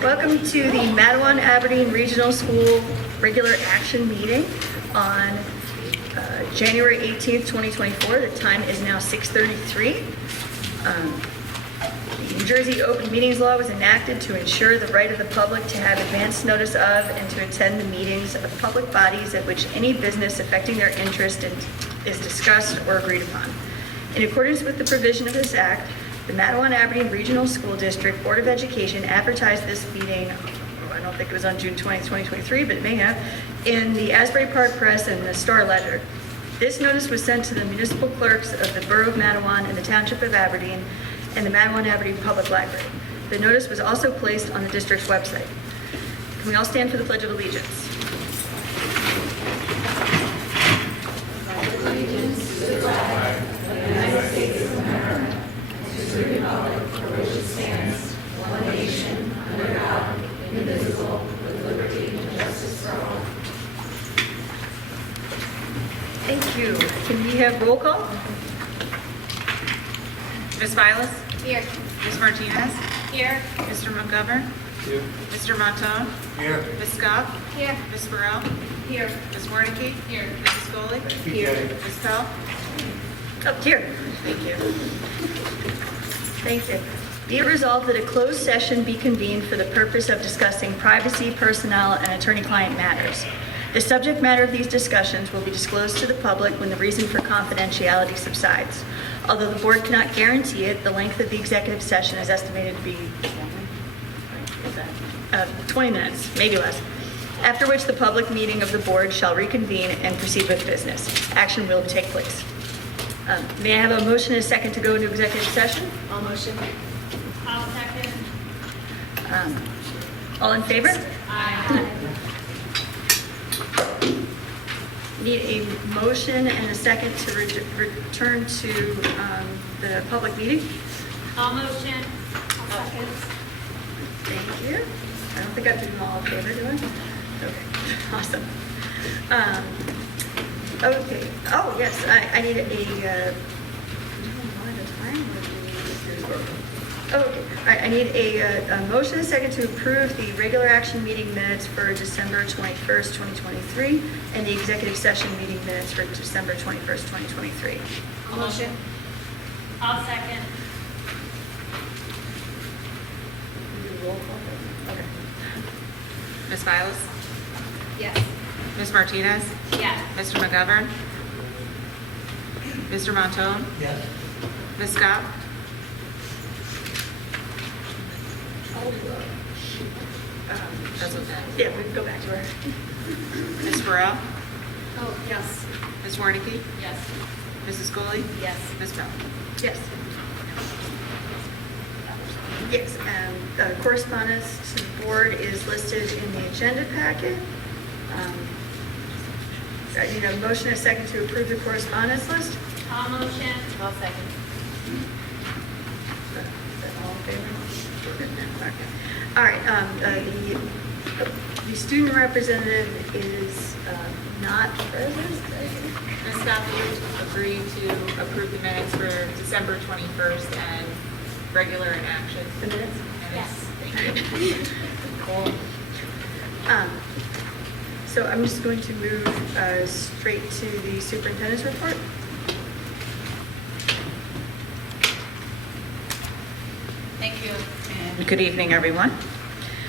Welcome to the Matawan Aberdeen Regional School regular action meeting on January 18th, 2024. The time is now 6:33. The New Jersey Open Meetings Law was enacted to ensure the right of the public to have advance notice of and to attend the meetings of public bodies at which any business affecting their interest is discussed or agreed upon. In accordance with the provision of this act, the Matawan Aberdeen Regional School District Board of Education advertised this meeting, I don't think it was on June 20th, 2023, but it may have, in the Asbury Park Press and the Star Ledger. This notice was sent to the municipal clerks of the Borough of Matawan and the Township of Aberdeen and the Matawan Aberdeen Public Library. The notice was also placed on the district's website. Can we all stand for the Pledge of Allegiance? Thank you. Can we have roll call? Ms. Vilas? Here. Ms. Martinez? Here. Mr. McGovern? Here. Mr. Montone? Here. Ms. Scott? Here. Ms. Burrell? Here. Ms. Warnicki? Here. Mrs. Foley? Here. Ms. Pell? Up here. Thank you. Thank you. Be it resolved that a closed session be convened for the purpose of discussing privacy, personnel, and attorney-client matters. The subject matter of these discussions will be disclosed to the public when the reason for confidentiality subsides. Although the board cannot guarantee it, the length of the executive session is estimated to be 20 minutes, maybe less, after which the public meeting of the board shall reconvene and proceed with business. Action will take place. May I have a motion and a second to go into executive session? All motion. I'll second. All in favor? Aye. Need a motion and a second to return to the public meeting? All motion. I'll second. Thank you. I don't think I have to do them all in favor, do I? Okay, awesome. Okay, oh, yes, I need I need a motion and a second to approve the regular action meeting minutes for December 21st, 2023, and the executive session meeting minutes for December 21st, 2023. All motion. I'll second. Okay. Ms. Vilas? Yes. Ms. Martinez? Yes. Mr. McGovern? Mr. Montone? Yes. Ms. Scott? That's okay. Yeah, we can go back to her. Ms. Burrell? Oh, yes. Ms. Warnicki? Yes. Mrs. Foley? Yes. Ms. Pell? Yes. Yes, and the correspondence to the board is listed in the agenda packet. I need a motion and a second to approve the correspondence list. All motion. I'll second. Is that all in favor? Okay. All right, the student representative is not present. Ms. Scott, you agree to approve the minutes for December 21st and regular in action? The minutes? Yes. Thank you. Cool. So I'm just going to move straight to the superintendent's report. Thank you. And good evening, everyone.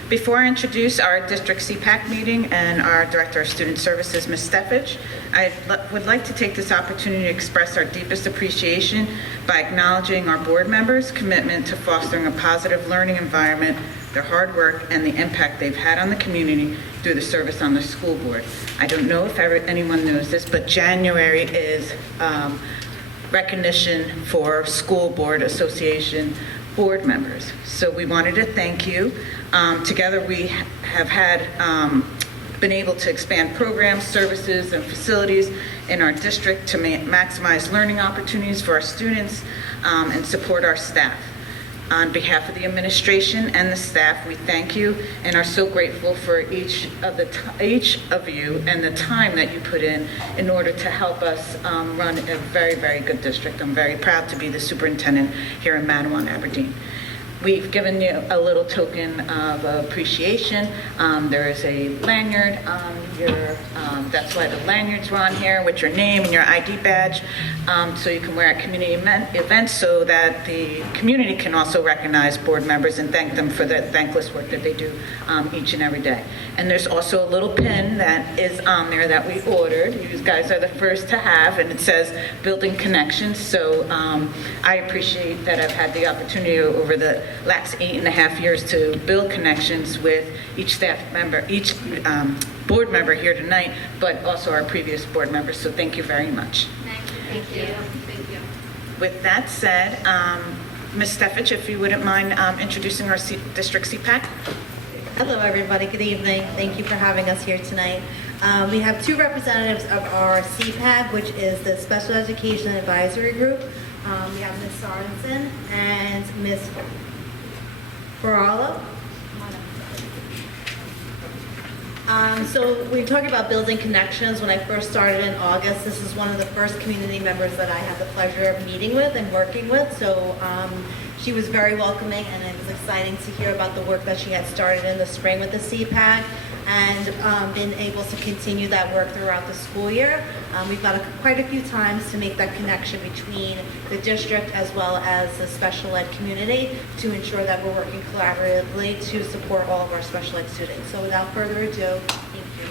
Before I introduce our district CPAC meeting and our Director of Student Services, Ms. Steffage, I would like to take this opportunity to express our deepest appreciation by acknowledging our board members' commitment to fostering a positive learning environment, their hard work, and the impact they've had on the community through the service on the school board. I don't know if anyone knows this, but January is recognition for School Board Association board members. So we wanted to thank you. Together we have been able to expand programs, services, and facilities in our district to maximize learning opportunities for our students and support our staff. On behalf of the administration and the staff, we thank you and are so grateful for each of you and the time that you put in order to help us run a very, very good district. I'm very proud to be the superintendent here in Matawan, Aberdeen. we've given you a little token of appreciation. There is a lanyard on your, that's why the lanyards were on here with your name and your ID badge, so you can wear at community events so that the community can also recognize board members and thank them for the thankless work that they do each and every day. And there's also a little pin that is on there that we ordered. You guys are the first to have, and it says Building Connections. So I appreciate that I've had the opportunity over the last 8.5 years to build connections with each staff member, each board member here tonight, but also our previous board members. So thank you very much. Thank you. Thank you. With that said, Ms. Stefich, if you wouldn't mind introducing our district CPAC. Hello, everybody. Good evening. Thank you for having us here tonight. We have two representatives of our CPAC, which is the Special Education Advisory Group. We have Ms. Sorensen and Ms. Farala. So we're talking about building connections. When I first started in August, this is one of the first community members that I had the pleasure of meeting with and working with. So she was very welcoming, and it was exciting to hear about the work that she had started in the spring with the CPAC and been able to continue that work throughout the school year. We've got quite a few times to make that connection between the district as well as the special ed community to ensure that we're working collaboratively to support all of our special ed students. So without further ado, thank you.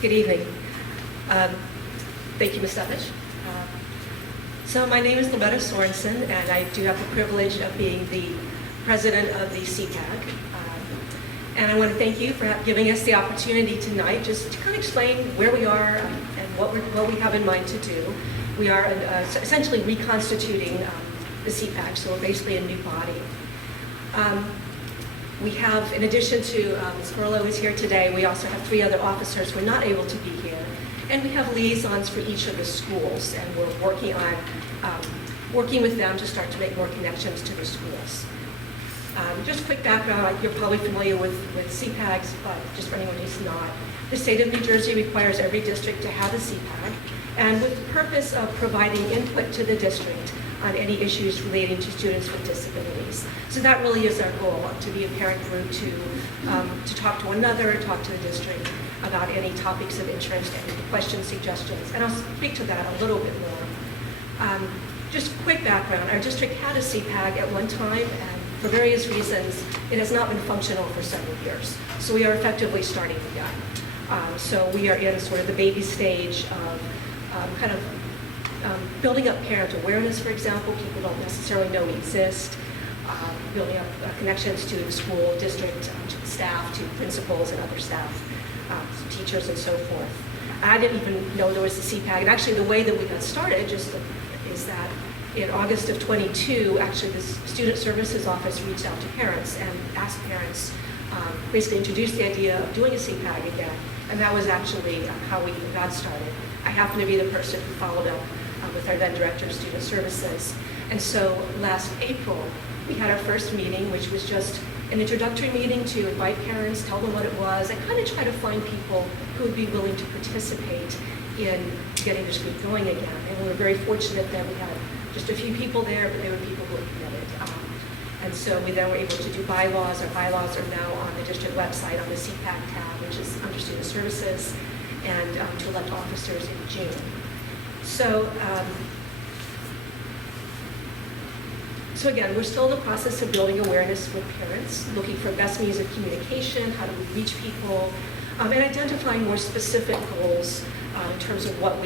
Good evening. Thank you, Ms. Stefich. So my name is Loretta Sorensen, and I do have the privilege of being the president of the CPAC. And I want to thank you for giving us the opportunity tonight just to kind of explain where we are and what we have in mind to do. We are essentially reconstituting the CPAC, so we're basically a new body. We have, in addition to Ms. Furlow is here today, we also have 3 other officers who are not able to be here. And we have liaisons for each of the schools, and we're working with them to start to make more connections to the schools. Just a quick background, you're probably familiar with CPACs, but just for anyone who's not, the state of New Jersey requires every district to have a CPAC, and with the purpose of providing input to the district on any issues relating to students with disabilities. So that really is our goal, to be a parent group to talk to one another, talk to the district about any topics of interest, any questions, suggestions, and I'll speak to that a little bit more. Just quick background, our district had a CPAC at one time, and for various reasons, it has not been functional for several years. So we are effectively starting again. So we are in sort of the baby stage of building up parent awareness, for example. People don't necessarily know we exist. Building up connections to the school district, to the staff, to principals and other staff, teachers and so forth. I didn't even know there was a CPAC. And actually the way that we got started is that in August of 22, actually the Student Services Office reached out to parents and asked parents, basically introduced the idea of doing a CPAC again. And that was actually how we got started. I happen to be the person who followed up with our then Director of Student Services. And so last April, we had our first meeting, which was just an introductory meeting to invite parents, tell them what it was, and kind of try to find people who would be willing to participate in getting this group going again. And we were very fortunate that we had just a few people there, but they were people who were committed. And so we then were able to do bylaws. Our bylaws are now on the district website on the CPAC tab, which is under Student Services, and to elect officers in June. So, so again, we're still in the process of building awareness with parents, looking for best means of communication, how do we reach people, and identifying more specific goals in terms of what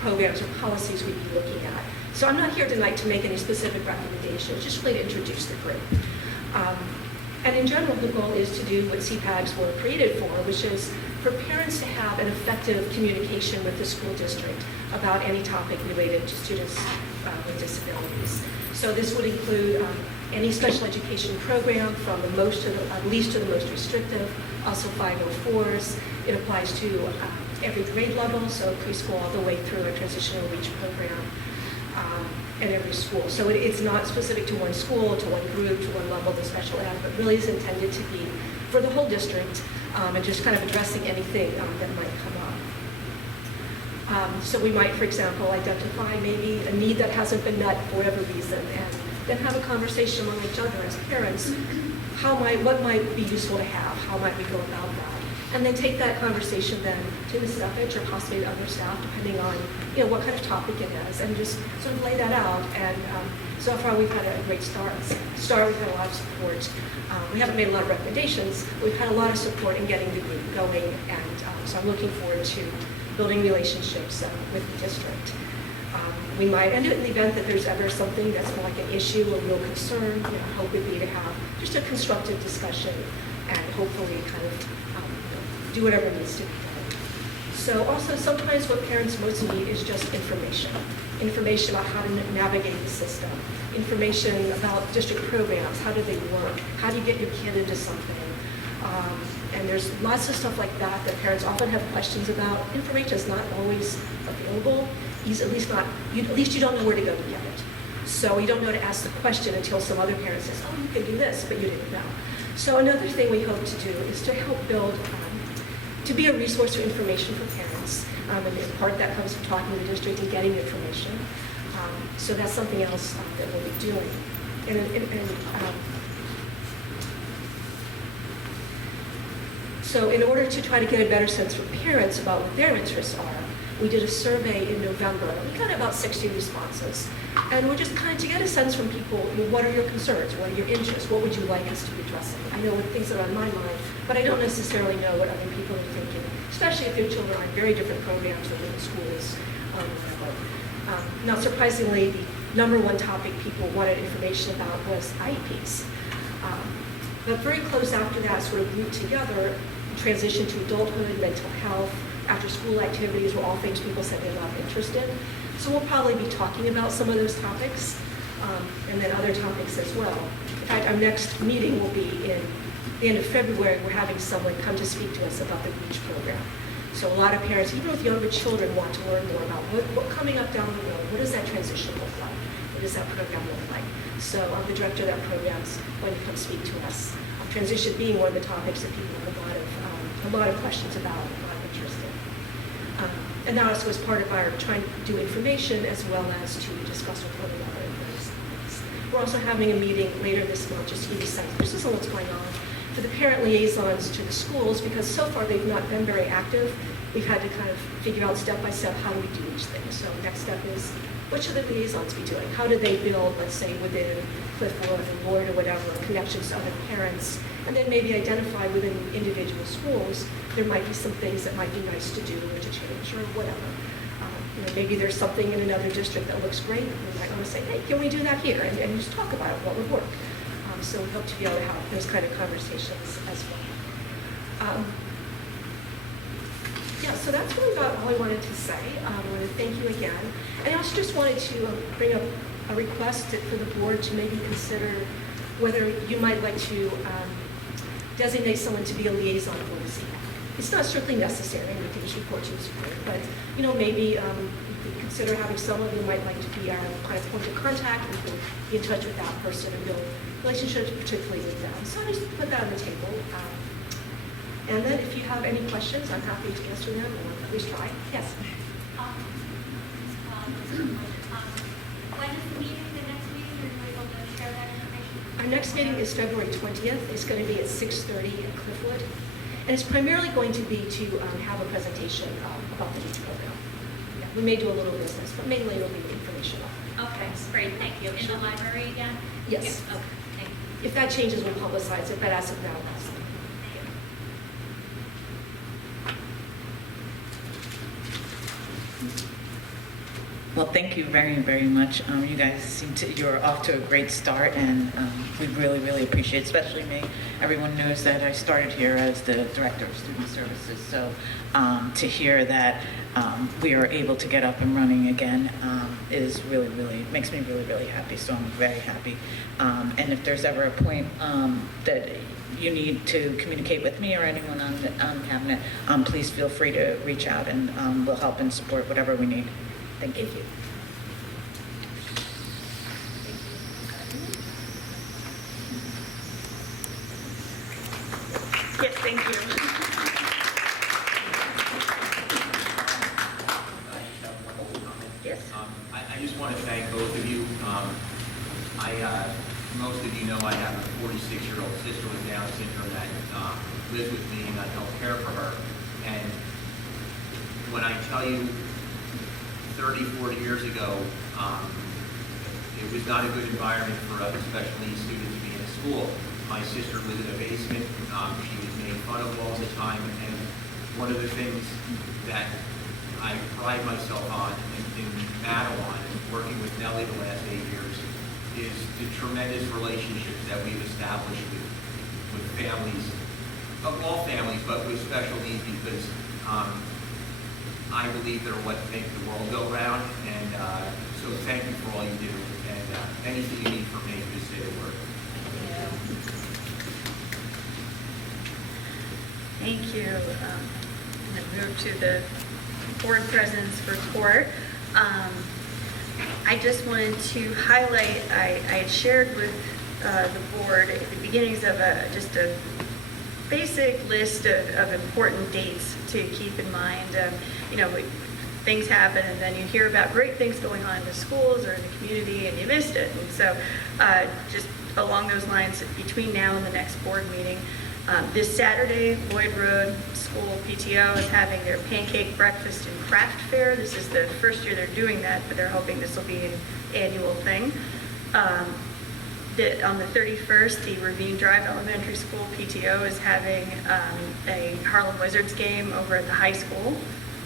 programs or policies we'd be looking at. So I'm not here tonight to make any specific recommendations, just really to introduce the group. And in general, the goal is to do what CPACs were created for, which is for parents to have an effective communication with the school district about any topic related to students with disabilities. So this would include any special education program from the most to the least to the most restrictive, also 504s. It applies to every grade level, so preschool all the way through a transitional reach program. At every school. So it's not specific to one school, to one group, to one level of the special ed, but really is intended to be for the whole district and just kind of addressing anything that might come up. So we might, for example, identify maybe a need that hasn't been met for whatever reason, and then have a conversation among each other as parents. What might be useful to have? How might we go about that? And then take that conversation then to the staffage or possibly to other staff, depending on what kind of topic it is, and just sort of lay that out. And so far we've had a great start. We've had a lot of support. We haven't made a lot of recommendations. We've had a lot of support in getting the group going, and so I'm looking forward to building relationships with the district. We might end it in the event that there's ever something that's more like an issue, a real concern. Hope would be to have just a constructive discussion and hopefully kind of do whatever needs to be done. So also sometimes what parents most need is just information. Information about how to navigate the system. Information about district programs. How do they work? How do you get your kid into something? And there's lots of stuff like that that parents often have questions about. Information is not always available. At least you don't know where to go to get it. So you don't know to ask the question until some other parent says, oh, you can do this, but you didn't know. So another thing we hope to do is to help build, to be a resource for information for parents. And in part that comes from talking to the district and getting information. So that's something else that we'll be doing. So in order to try to get a better sense from parents about what their interests are, we did a survey in November. We got about 60 responses. And we're just kind of to get a sense from people, what are your concerns? What are your interests? What would you like us to be addressing? I know what things are on my mind, but I don't necessarily know what other people are thinking, especially if their children are on very different programs or different schools. Not surprisingly, the number one topic people wanted information about was IEPs. But very close after that, sort of grouped together, transition to adulthood, mental health, after-school activities were all things people said they had a lot of interest in. So we'll probably be talking about some of those topics, and then other topics as well. In fact, our next meeting will be in the end of February. We're having someone come to speak to us about the REACH program. So a lot of parents, even with younger children, want to learn more about what coming up down the road, what does that transition look like? What does that program look like? So the director of that program is going to come speak to us. Transition being one of the topics that people have a lot of questions about, a lot of interest in. And that also was part of our trying to do information as well as to discuss with one another. We're also having a meeting later this month just to give you a sense of what's going on for the parent liaisons to the schools, because so far they've not been very active. We've had to kind of figure out step by step how do we do each thing. So next step is, what should the liaisons be doing? How do they build, let's say, within Cliffwood or Lloyd or whatever, connections to other parents? And then maybe identify within individual schools, there might be some things that might be nice to do or to change or whatever. Maybe there's something in another district that looks great. We might want to say, hey, can we do that here? And just talk about it, what would work. So we hope to be able to have those kind of conversations as well. Yeah, so that's really about all I wanted to say. I want to thank you again. And I also just wanted to bring up a request for the board to maybe consider whether you might like to designate someone to be a liaison for the CPAC. It's not strictly necessary, and we can just report to the support, but maybe you could consider having someone who might like to be our kind of point of contact. We can be in touch with that person and build relationships, particularly with them. So I just put that on the table. And then if you have any questions, I'm happy to answer them, or at least try. Yes? When is the meeting, the next meeting? Are you able to share that information? Our next meeting is February 20th. It's going to be at 6:30 in Cliffwood. And it's primarily going to be to have a presentation about the REACH program. Yeah, we may do a little business, but mainly it'll be informational. Okay, great, thank you. In the library again? Yes. Yeah, okay, thank you. If that changes, we'll publicize it, but as of now, that's it. Well, thank you very, very much. You guys you're off to a great start, and we really, really appreciate it, especially me. Everyone knows that I started here as the Director of Student Services, so to hear that we are able to get up and running again is really, really, makes me really, really happy, so I'm very happy. And if there's ever a point that you need to communicate with me or anyone on the cabinet, please feel free to reach out, and we'll help and support whatever we need. Thank you. Yes, thank you. just want to thank both of you. Most of you know I have a 46-year-old sister with Down syndrome that lives with me, and I help care for her. And when I tell you 30, 40 years ago, it was not a good environment for a special needs student to be in a school. My sister lived in a basement. She was made fun of all the time. And one of the things that I pride myself on in battle on, and working with Nellie the last 8 years, is the tremendous relationships that we've established with families, of all families, but with special needs, because I believe they're what make the world go round. And so thank you for all you do. And anything you need from me, just say the word. Thank you. I'm going to move to the board president's report. I just wanted to highlight, I had shared with the board at the beginnings of just a basic list of important dates to keep in mind. Things happen, and then you hear about great things going on in the schools or in the community, and you missed it. And so just along those lines, between now and the next board meeting, this Saturday, Lloyd Road School PTO is having their pancake breakfast and craft fair. This is the first year they're doing that, but they're hoping this will be an annual thing. On the 31st, the Ravine Drive Elementary School PTO is having a Harlem Wizards game over at the high school.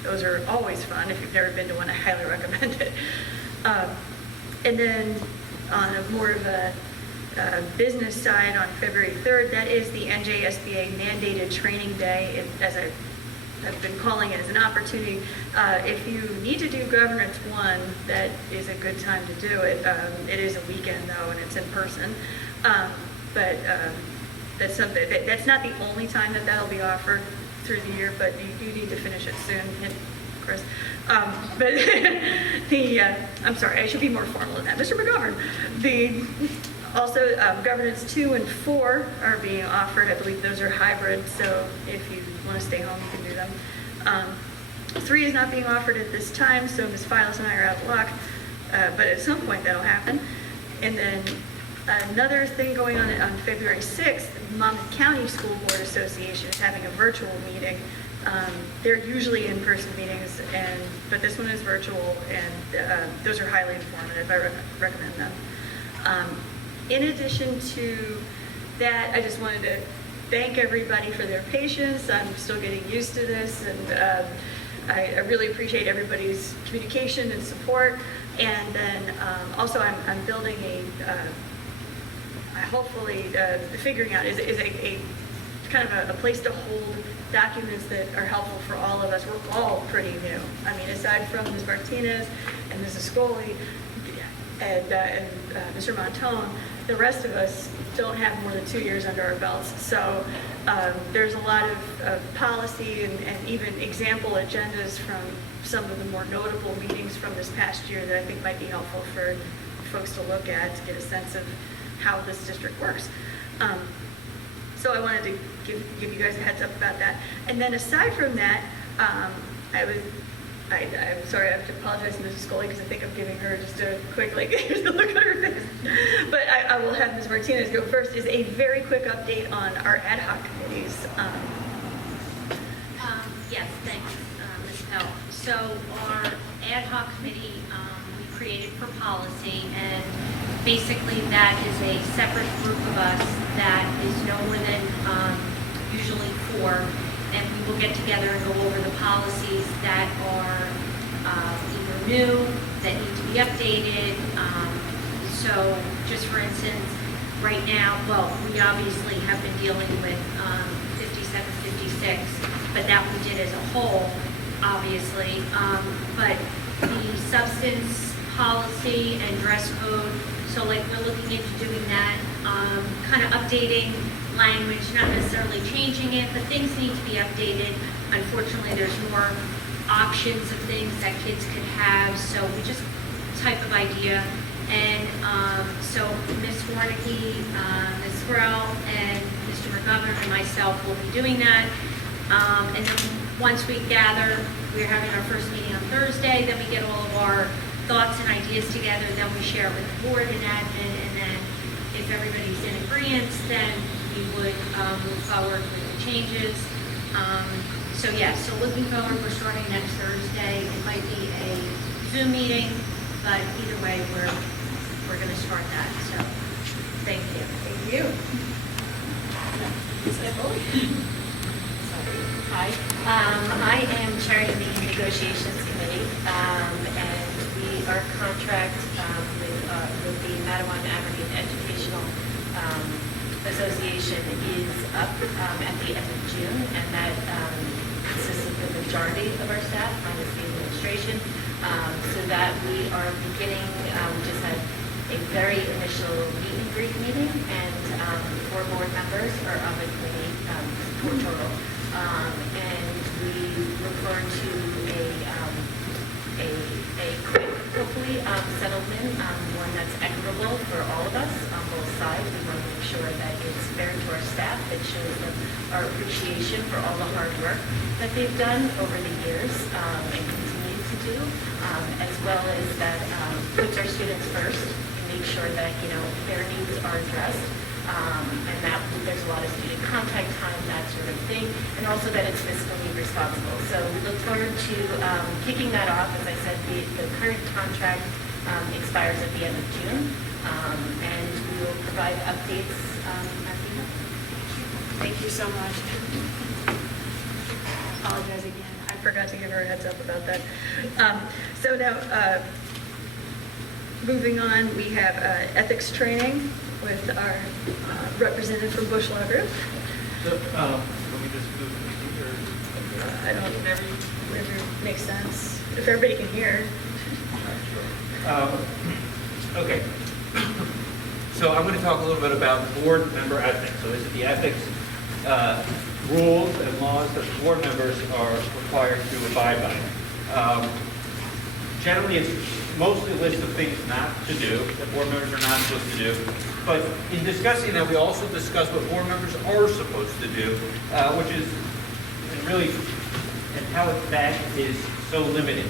Those are always fun. If you've never been to one, I highly recommend it. And then on a more of a business side, on February 3rd, that is the NJSBA mandated training day. As I've been calling it, as an opportunity. If you need to do Governance 1, that is a good time to do it. It is a weekend though, and it's in person. But that's something that's not the only time that that'll be offered through the year, but you do need to finish it soon, Chris. But I'm sorry, I should be more formal than that. Mr. McGovern, also, Governance 2 and 4 are being offered. I believe those are hybrid, so if you want to stay home, you can do them. 3 is not being offered at this time, so Ms. Files and I are out of luck, but at some point that'll happen. And then another thing going on February 6th, Monmouth County School Board Association is having a virtual meeting. They're usually in-person meetings, but this one is virtual, and those are highly informative. I recommend them. In addition to that, I just wanted to thank everybody for their patience. I'm still getting used to this, and I really appreciate everybody's communication and support. And then also I'm building hopefully figuring out is a kind of a place to hold documents that are helpful for all of us. We're all pretty new. I mean, aside from Ms. Martinez and Mrs. Scully and Mr. Montone, the rest of us don't have more than 2 years under our belts. So there's a lot of policy and even example agendas from some of the more notable meetings from this past year that I think might be helpful for folks to look at to get a sense of how this district works. So I wanted to give you guys a heads up about that. And then aside from that, I'm sorry, I have to apologize to Mrs. Scully because I think I'm giving her just a quick, here's the look on her face. But I will have Ms. Martinez go first, is a very quick update on our ad hoc committees. Yes, thanks, Ms. Pell. So our ad hoc committee we created for policy, and basically that is a separate group of us that is no more than usually 4, and we will get together and go over the policies that are either new, that need to be updated. So just for instance, right now, well, we obviously have been dealing with 57, 56, but that we did as a whole, obviously. But the substance policy and dress code, so we're looking into doing that, kind of updating language, not necessarily changing it, but things need to be updated. Unfortunately, there's more options of things that kids could have, so we just type of idea. And so Ms. Warnicki, Ms. Sgrell, and Mr. McGovern and myself will be doing that. And then once we gather, we're having our first meeting on Thursday, then we get all of our thoughts and ideas together, then we share it with the board and admin, and then if everybody's in agreement, then we would move forward with the changes. So yes, so looking forward, we're starting next Thursday. It might be a Zoom meeting, but either way, we're going to start that, so thank you. Thank you. Hi, I am chairing the negotiations committee, and our contract with the Matawan Aberdeen Educational Association is up at the end of June, and that consists of the majority of our staff minus the administration, so that we are beginning, we just had a very initial meet and greet meeting, and 4 board members are on the committee, 4 total. And we refer to a quick, hopefully, settlement, one that's equitable for all of us on both sides. We want to make sure that it's fair to our staff, that shows them our appreciation for all the hard work that they've done over the years and continue to do, as well as that puts our students first and make sure that, their needs are addressed. And that there's a lot of student contact time, that sort of thing, and also that it's fiscally responsible. So we look forward to kicking that off. As I said, the current contract expires at the end of June, and we will provide updates as we know. Thank you so much. Apologize again. I forgot to give her a heads up about that. So now, moving on, we have ethics training with our representative from Bush Law Group. So, let me just move the computer. I don't know, whatever makes sense, if everybody can hear. Okay. So I'm going to talk a little bit about board member ethics. So this is the ethics rules and laws that board members are required to abide by. Generally, it's mostly a list of things not to do, that board members are not supposed to do. But in discussing that, we also discuss what board members are supposed to do, which is really, and how that is so limited.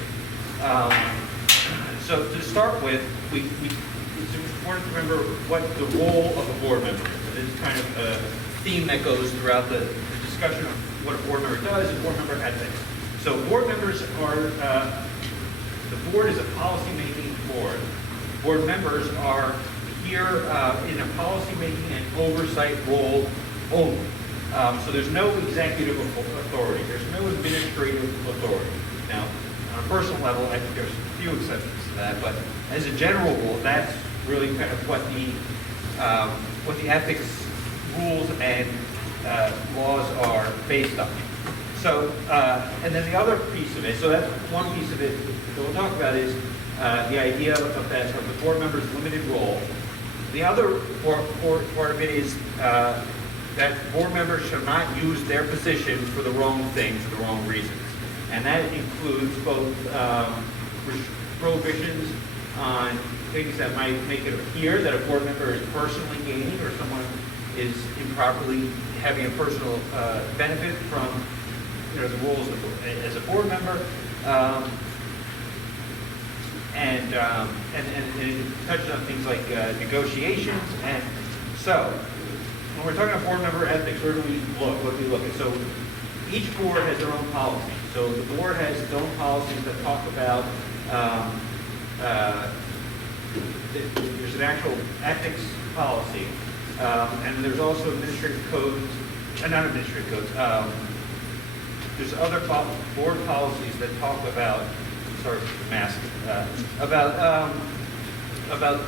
So to start with, it's important to remember what the role of a board member is. It is kind of a theme that goes throughout the discussion of what a board member does and board member ethics. So board members are, the board is a policy-making board. Board members are here in a policy-making and oversight role only. So there's no executive authority. There's no administrative authority. Now, on a personal level, I think there's a few exceptions to that, but as a general rule, that's really kind of what the ethics rules and laws are based on. So, and then the other piece of it, so that's one piece of it that we'll talk about is the idea of that sort of the board member's limited role. The other part of it is that board members shall not use their position for the wrong things, for the wrong reasons. And that includes both prohibitions on things that might make it appear that a board member is personally gaining or someone is improperly having a personal benefit from the roles as a board member. And it touches on things like negotiations. And so, when we're talking about board member ethics, where do we look? What do we look at? So, each board has their own policy. So, the board has its own policies that talk about, there's an actual ethics policy, and there's also administrative codes, not administrative codes, there's other board policies that talk about, sorry for the mask, about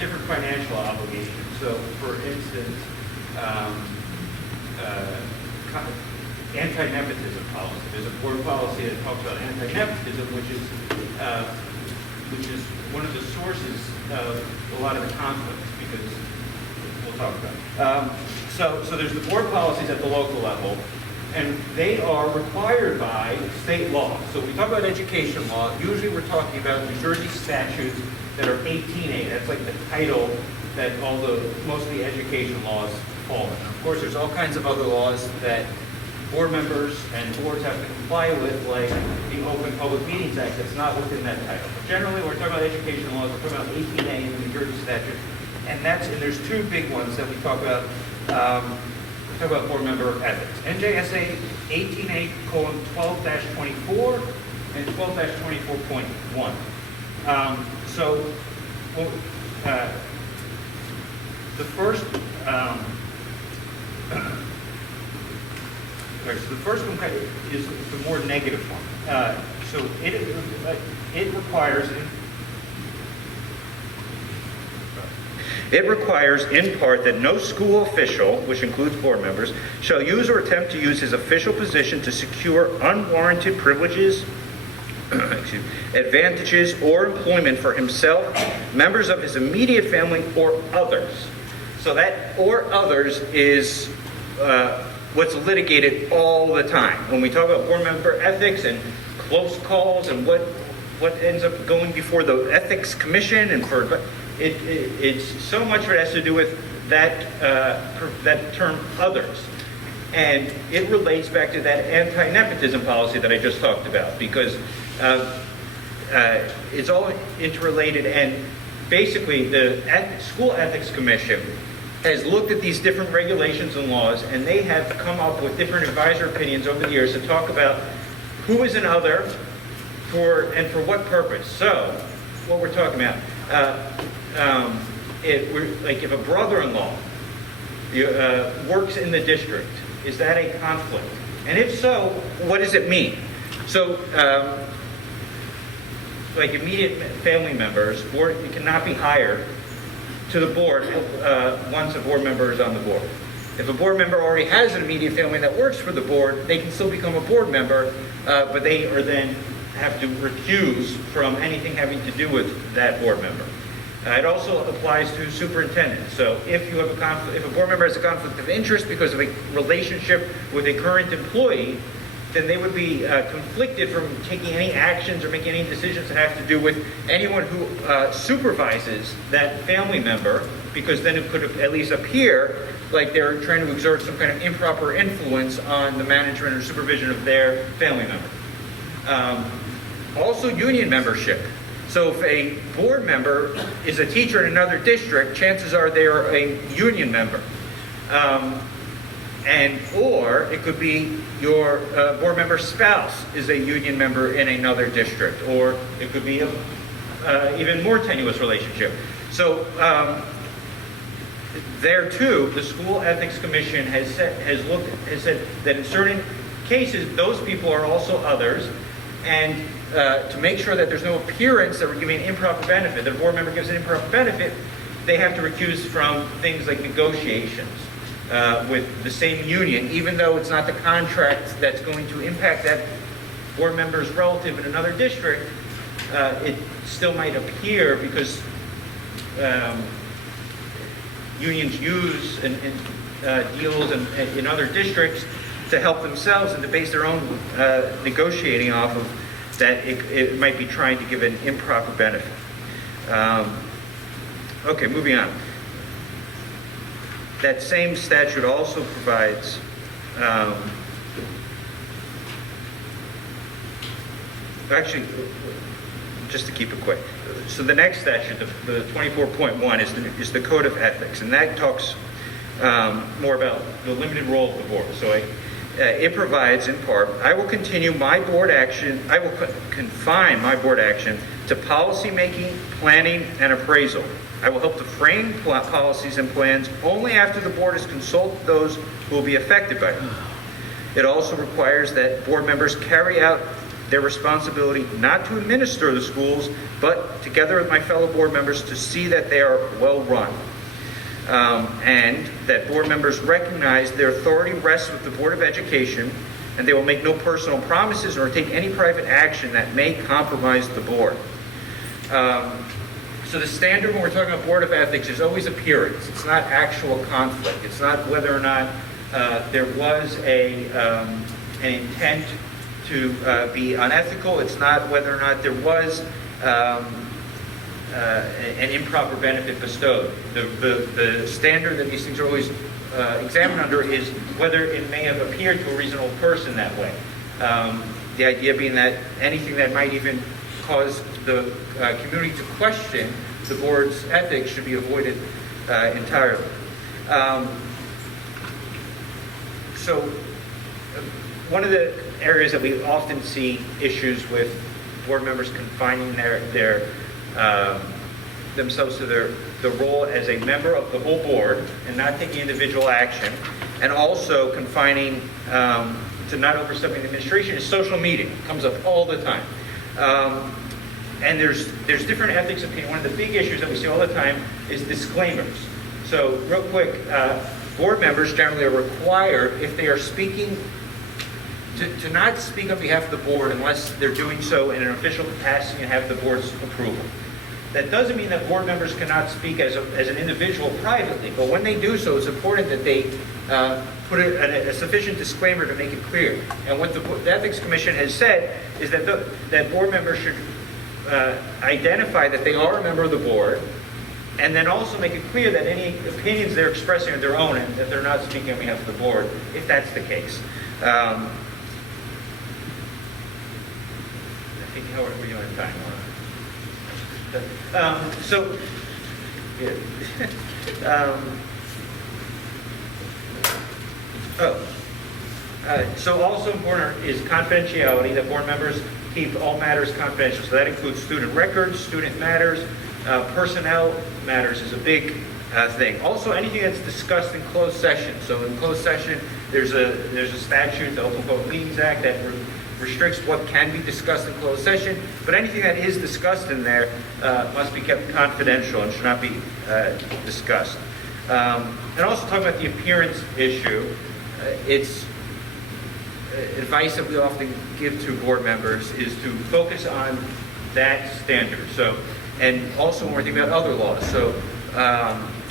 different financial obligations. So, for instance, anti-nepotism policy. There's a board policy that talks about anti-nepotism, which is one of the sources of a lot of the conflicts, because we'll talk about it. So there's the board policies at the local level, and they are required by state law. So when we talk about education law, usually we're talking about New Jersey statutes that are 18A. That's like the title that most of the education laws fall in. Of course, there's all kinds of other laws that board members and boards have to comply with, like the Open Public Meetings Act, that's not within that title. But generally, we're talking about education laws, we're talking about 18A in the New Jersey statute, and there's two big ones that we talk about. We talk about board member ethics. NJSA 18A:12-24 and 12-24.1. The first, so the first one is the more negative one. So it requires. It requires, in part, that no school official, which includes board members, shall use or attempt to use his official position to secure unwarranted privileges, advantages, or employment for himself, members of his immediate family, or others. So that "or others" is what's litigated all the time. When we talk about board member ethics and close calls and what ends up going before the ethics commission and for it's so much of it has to do with that term "others," and it relates back to that anti-nepotism policy that I just talked about, because it's all interrelated. And basically, the School Ethics Commission has looked at these different regulations and laws, and they have come up with different advisor opinions over the years to talk about who is an other and for what purpose. So, what we're talking about. Like if a brother-in-law works in the district, is that a conflict? And if so, what does it mean? So, like immediate family members, you cannot be hired to the board once a board member is on the board. If a board member already has an immediate family that works for the board, they can still become a board member, but they are then have to recuse from anything having to do with that board member. It also applies to superintendents. So if you have a conflict, if a board member has a conflict of interest because of a relationship with a current employee, then they would be conflicted from taking any actions or making any decisions that have to do with anyone who supervises that family member, because then it could at least appear like they're trying to exert some kind of improper influence on the management or supervision of their family member. Also, union membership. So if a board member is a teacher in another district, chances are they are a union member. Or it could be your board member's spouse is a union member in another district, or it could be an even more tenuous relationship. So there too, the School Ethics Commission has said that in certain cases, those people are also others, and to make sure that there's no appearance that we're giving an improper benefit, that a board member gives an improper benefit, they have to recuse from things like negotiations with the same union, even though it's not the contract that's going to impact that board member's relative in another district. It still might appear because unions use deals in other districts to help themselves and to base their own negotiating off of that it might be trying to give an improper benefit. Okay, moving on. That same statute also provides actually, just to keep it quick. So the next statute, the 24.1, is the Code of Ethics, and that talks more about the limited role of the board. So it provides, in part, I will confine my board action to policy making, planning, and appraisal. I will help to frame policies and plans only after the board has consulted those who will be affected by them. It also requires that board members carry out their responsibility not to administer the schools, but together with my fellow board members to see that they are well run. And that board members recognize their authority rests with the Board of Education, and they will make no personal promises or take any private action that may compromise the board. So the standard when we're talking about Board of Ethics is always appearance. It's not actual conflict. It's not whether or not there was an intent to be unethical. It's not whether or not there was an improper benefit bestowed. The standard that these things are always examined under is whether it may have appeared to a reasonable person that way. The idea being that anything that might even cause the community to question the board's ethics should be avoided entirely. So one of the areas that we often see issues with board members confining themselves to the role as a member of the whole board and not taking individual action, and also confining to not overstepping the administration is social media. It comes up all the time. And there's different ethics opinion. One of the big issues that we see all the time is disclaimers. So real quick, board members generally are required, if they are speaking, to not speak on behalf of the board unless they're doing so in an official capacity and have the board's approval. That doesn't mean that board members cannot speak as an individual privately, but when they do so, it's important that they put a sufficient disclaimer to make it clear. And what the Ethics Commission has said is that that board members should identify that they are a member of the board, and then also make it clear that any opinions they're expressing are their own and that they're not speaking on behalf of the board, if that's the case. I think, how are we doing on time? So also important is confidentiality, that board members keep all matters confidential. So that includes student records, student matters, personnel matters is a big thing. Also, anything that's discussed in closed session. So in closed session, there's a statute, the Open Public Meetings Act, that restricts what can be discussed in closed session, but anything that is discussed in there must be kept confidential and should not be discussed. And also talking about the appearance issue, it's advice that we often give to board members is to focus on that standard. So, and also when we're thinking about other laws, so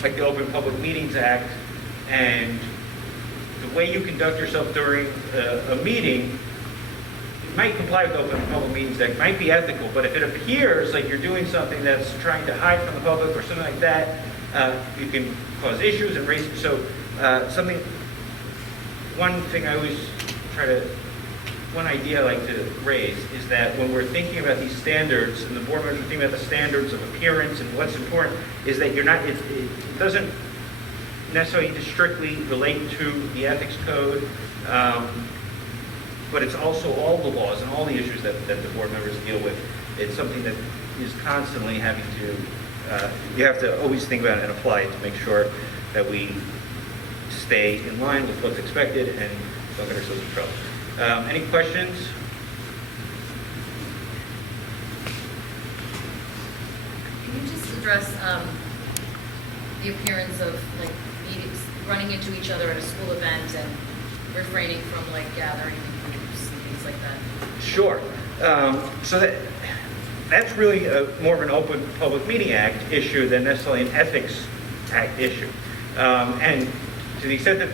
like the Open Public Meetings Act, and the way you conduct yourself during a meeting might comply with the Open Public Meetings Act, might be ethical, but if it appears like you're doing something that's trying to hide from the public or something like that, you can cause issues and raise. So one thing I always one idea I like to raise is that when we're thinking about these standards, and the board members are thinking about the standards of appearance and what's important, is that it doesn't necessarily just strictly relate to the ethics code, but it's also all the laws and all the issues that the board members deal with. It's something that is constantly having to, you have to always think about it and apply it to make sure that we stay in line with what's expected and don't get ourselves in trouble. Any questions? Can you just address the appearance of like meetings, running into each other at a school event and refraining from like gathering in groups and things like that? Sure. So that's really more of an Open Public Meeting Act issue than necessarily an Ethics Act issue. And to the extent that,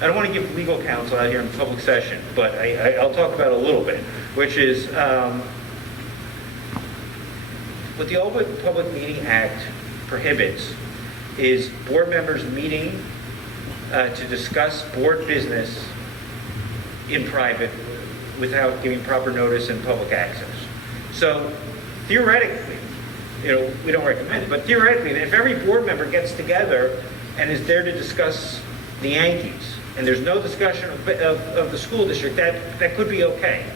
I don't want to give legal counsel out here in public session, but I'll talk about it a little bit, which is what the Open Public Meeting Act prohibits is board members meeting to discuss board business in private without giving proper notice and public access. So theoretically, we don't recommend it, but theoretically, if every board member gets together and is there to discuss the Yankees, and there's no discussion of the school district, that could be okay.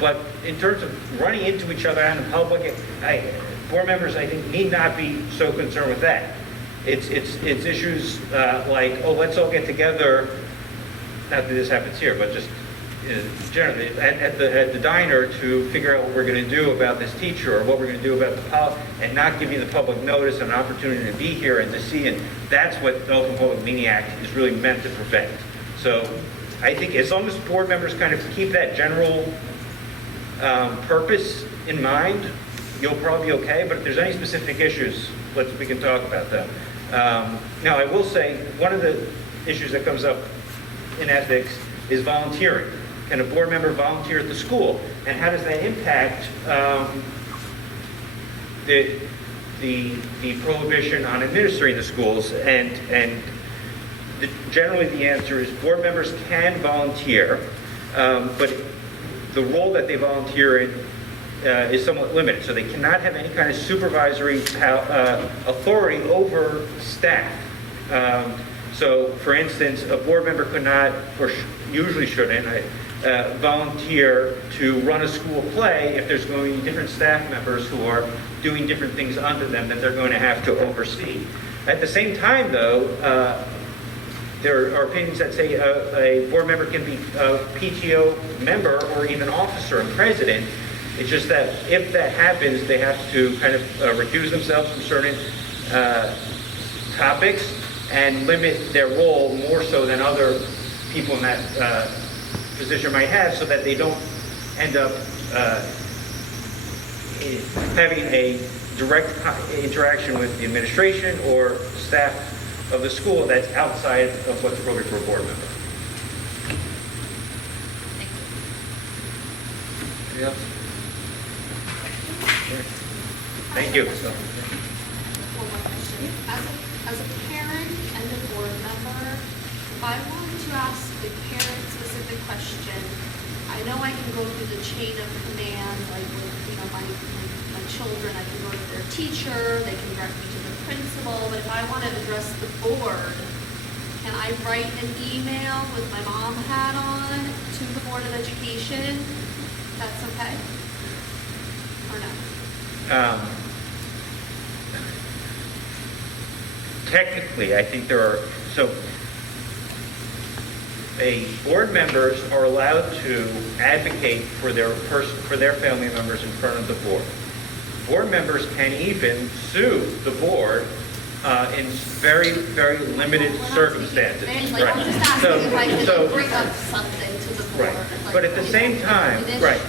But in terms of running into each other out in public, board members, I think, need not be so concerned with that. It's issues like, let's all get together, not that this happens here, but just generally at the diner to figure out what we're going to do about this teacher or what we're going to do about the policy, and not giving the public notice and an opportunity to be here and to see. And that's what the Open Public Meeting Act is really meant to prevent. So I think as long as board members kind of keep that general purpose in mind, you'll probably be okay. But if there's any specific issues, we can talk about them. Now, I will say one of the issues that comes up in ethics is volunteering. Can a board member volunteer at the school? And how does that impact the the prohibition on administering the schools, and generally the answer is board members can volunteer, but the role that they volunteer in is somewhat limited, so they cannot have any kind of supervisory authority over staff. So, for instance, a board member could not, or usually shouldn't, volunteer to run a school play if there's going to be different staff members who are doing different things under them that they're going to have to oversee. At the same time, though, there are opinions that say a board member can be a PTO member or even officer and president. It's just that if that happens, they have to kind of recuse themselves from certain topics and limit their role more so than other people in that position might have, so that they don't end up having a direct interaction with the administration or staff of the school that's outside of what's appropriate for a board member. Anything else? Thank you. One more question. As a parent and a board member, if I wanted to ask a parent-specific question, I know I can go through the chain of command, like with, my children, I can go to their teacher, they can direct me to the principal, but if I want to address the board, can I write an email with my mom hat on to the Board of Education? That's okay? Or no? Technically, I think there are, board members are allowed to advocate for their family members in front of the board. Board members can even sue the board in very, very limited circumstances. Like, I'm just asking if I can bring up something to the board. Right. Like, But at the same time, right.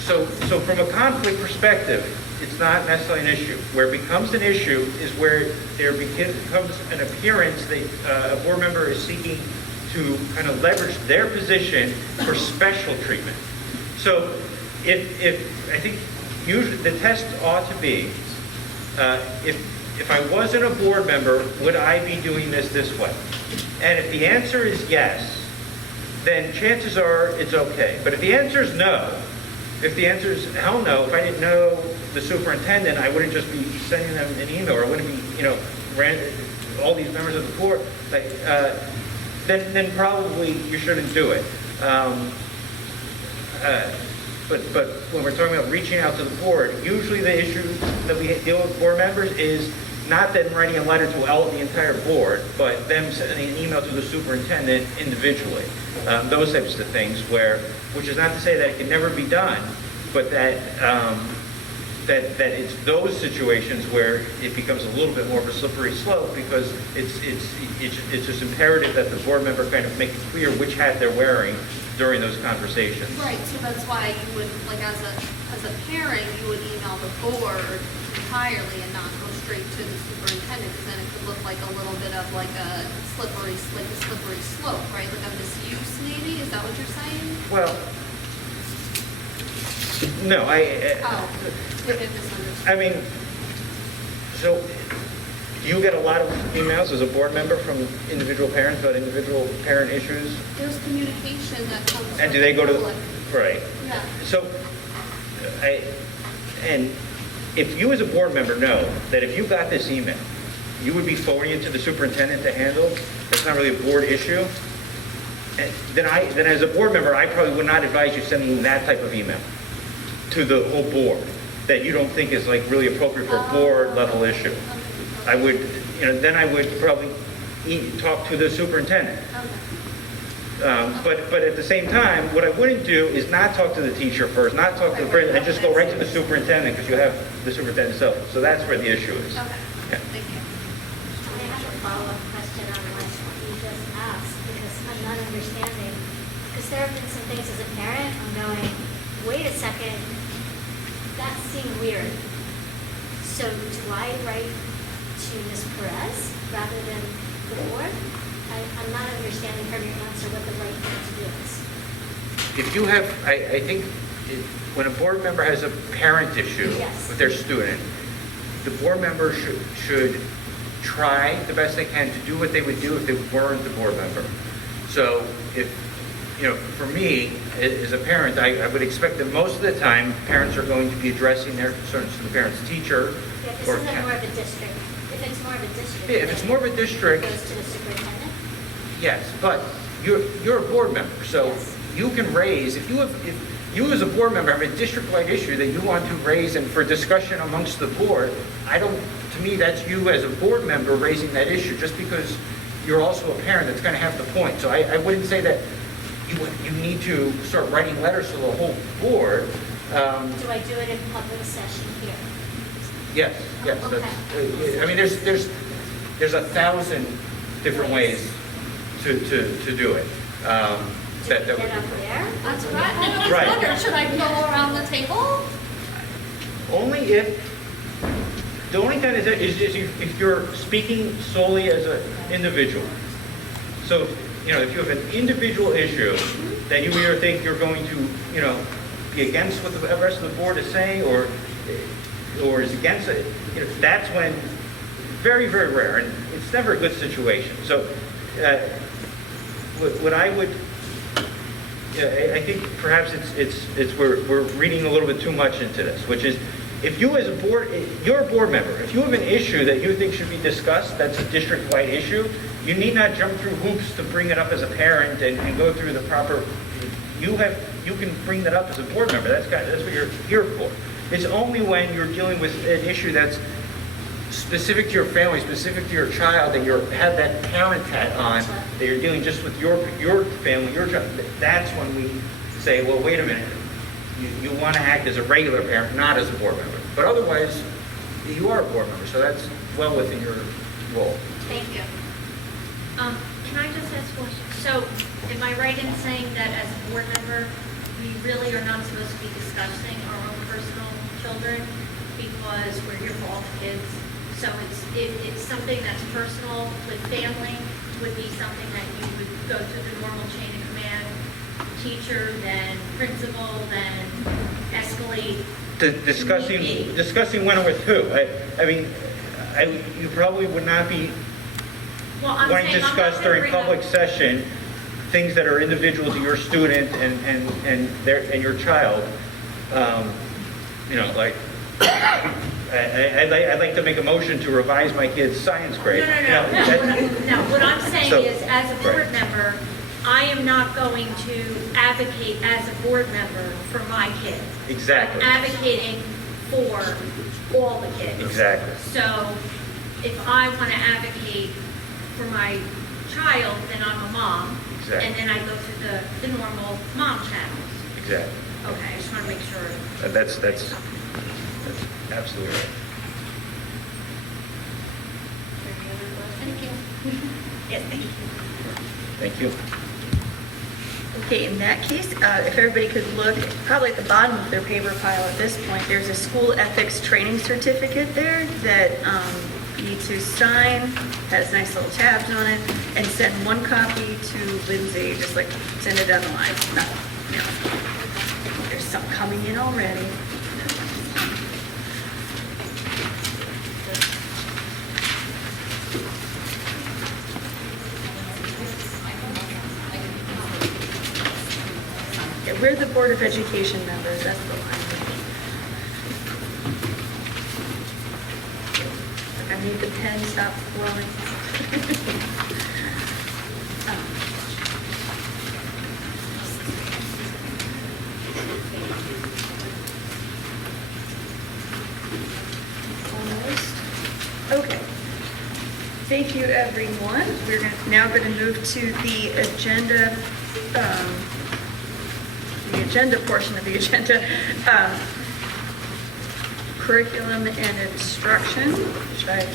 So from a conflict perspective, it's not necessarily an issue. Where it becomes an issue is where there becomes an appearance that a board member is seeking to kind of leverage their position for special treatment. So if I think usually the test ought to be, if I wasn't a board member, would I be doing this way? And if the answer is yes, then chances are it's okay. But if the answer is no, if the answer is hell no, if I didn't know the superintendent, I wouldn't just be sending them an email, or I wouldn't be, all these members of the board, then probably you shouldn't do it. But when we're talking about reaching out to the board, usually the issue that we deal with board members is not them writing a letter to the entire board, but them sending an email to the superintendent individually. Those types of things which is not to say that it can never be done, but that it's those situations where it becomes a little bit more of a slippery slope, because it's just imperative that the board member kind of make it clear which hat they're wearing during those conversations. Right, so that's why you would, like, as a parent, you would email the board entirely and not go straight to the superintendent, because then it could look like a little bit of like a slippery slope, right? Like a misuse, maybe? Is that what you're saying? Well, no, Maybe I misunderstood. I mean, so do you get a lot of emails as a board member from individual parents about individual parent issues? There's communication that comes from And do they go to, public. right? Yeah. So, and if you as a board member know that if you got this email, you would be forwarding it to the superintendent to handle, it's not really a board issue, then as a board member, I probably would not advise you sending that type of email to the whole board that you don't think is like really appropriate for a board level issue. I would, then I would probably talk to the superintendent. But at the same time, what I wouldn't do is not talk to the teacher first, not talk to the principal, and just go right to the superintendent, because you have the superintendent himself. So that's where the issue is. Okay, Yeah. thank you. I have a follow-up question on what you just asked, because I'm not understanding. Because there have been some things as a parent, I'm going, wait a second, that seemed weird. So do I write to Ms. Perez rather than the board? I'm not understanding from your answer what the right thing to do is. If you have, I think when a board member has a parent issue Yes. with their student, the board members should try the best they can to do what they would do if they weren't the board member. So if, for me, as a parent, I would expect that most of the time, parents are going to be addressing their concerns to the parent's teacher. Yeah, this or isn't more of a district. If it's more of a district. Yeah, if it's more of a district, It goes to the superintendent. yes, but you're a board member, so Yes. you can raise, if you as a board member have a district-wide issue that you want to raise and for discussion amongst the board, to me, that's you as a board member raising that issue, just because you're also a parent, that's kind of half the point. So I wouldn't say that you need to start writing letters to the whole board. Do I do it in public session here? Yes, yes. Okay. I mean, there's 1,000 different ways to do it. Do we get up there? That's right. I was Right. wondering, should I go around the table? Only the only time is if you're speaking solely as an individual. So, if you have an individual issue that you either think you're going to, be against what the rest of the board is saying or is against it, that's when, very, very rare, and it's never a good situation. So, what I would, I think perhaps we're reading a little bit too much into this, which is, if you as a board, you're a board member, if you have an issue that you think should be discussed, that's a district-wide issue, you need not jump through hoops to bring it up as a parent and go through the proper, you can bring that up as a board member, that's what you're here for. It's only when you're dealing with an issue that's specific to your family, specific to your child, that you have that parent hat on, that you're dealing just with your family, your child, that's when we say, well, wait a minute, you want to act as a regular parent, not as a board member. But otherwise, you are a board member, so that's well within your role. Thank you. Can I just ask one? So, am I right in saying that as a board member, we really are not supposed to be discussing our own personal children because we're here for all the kids? So it's something that's personal with family would be something that you would go through the normal chain of command, teacher, then principal, then escalate. Discussing when or with who? I mean, you probably would not be Well, I'm going to saying I'm not discuss gonna during bring up- public session things that are individual to your student and your child. Like, I'd like to make a motion to revise my kid's science grade. No. What I'm saying So- is, as a board Right. member, I am not going to advocate as a board member for my kid. Exactly. I'm advocating for all the kids. Exactly. So if I want to advocate for my child, then I'm a mom. Exactly. And then I go through the normal mom channels. Exactly. Okay, I just want to make sure. That's absolutely right. Thank you. Yes, thank you. Thank you. Okay, in that case, if everybody could look, probably at the bottom of their paper pile at this point, there's a school ethics training certificate there that you need to sign, has nice little tabs on it, and send one copy to Lindsay, just like send it down the line. There's some coming in already. Yeah, we're the Board of Education members, that's the line. I need the pen, stop flowing. Almost. Okay. Thank you, everyone. We're now going to move to the agenda portion of the agenda, curriculum and instruction. Should I?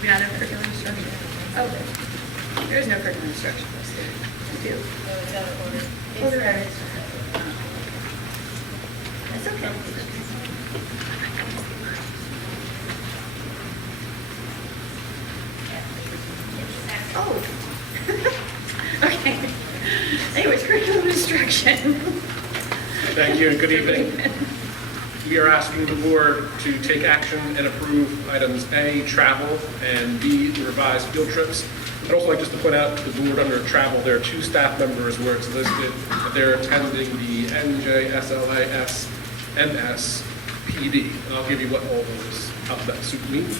We not have curriculum instruction? Oh, there is no curriculum instruction listed. I do. Oh, there is. That's okay. Oh. Okay. Anyways, curriculum instruction. Thank you and good evening. we are asking the board to take action and approve items A, travel, and B, the revised field trips. I'd also like just to point out to the board under travel, there are 2 staff members where it's listed that they're attending the NJSLAS MS PD. And I'll give you what all those alphabet soup means.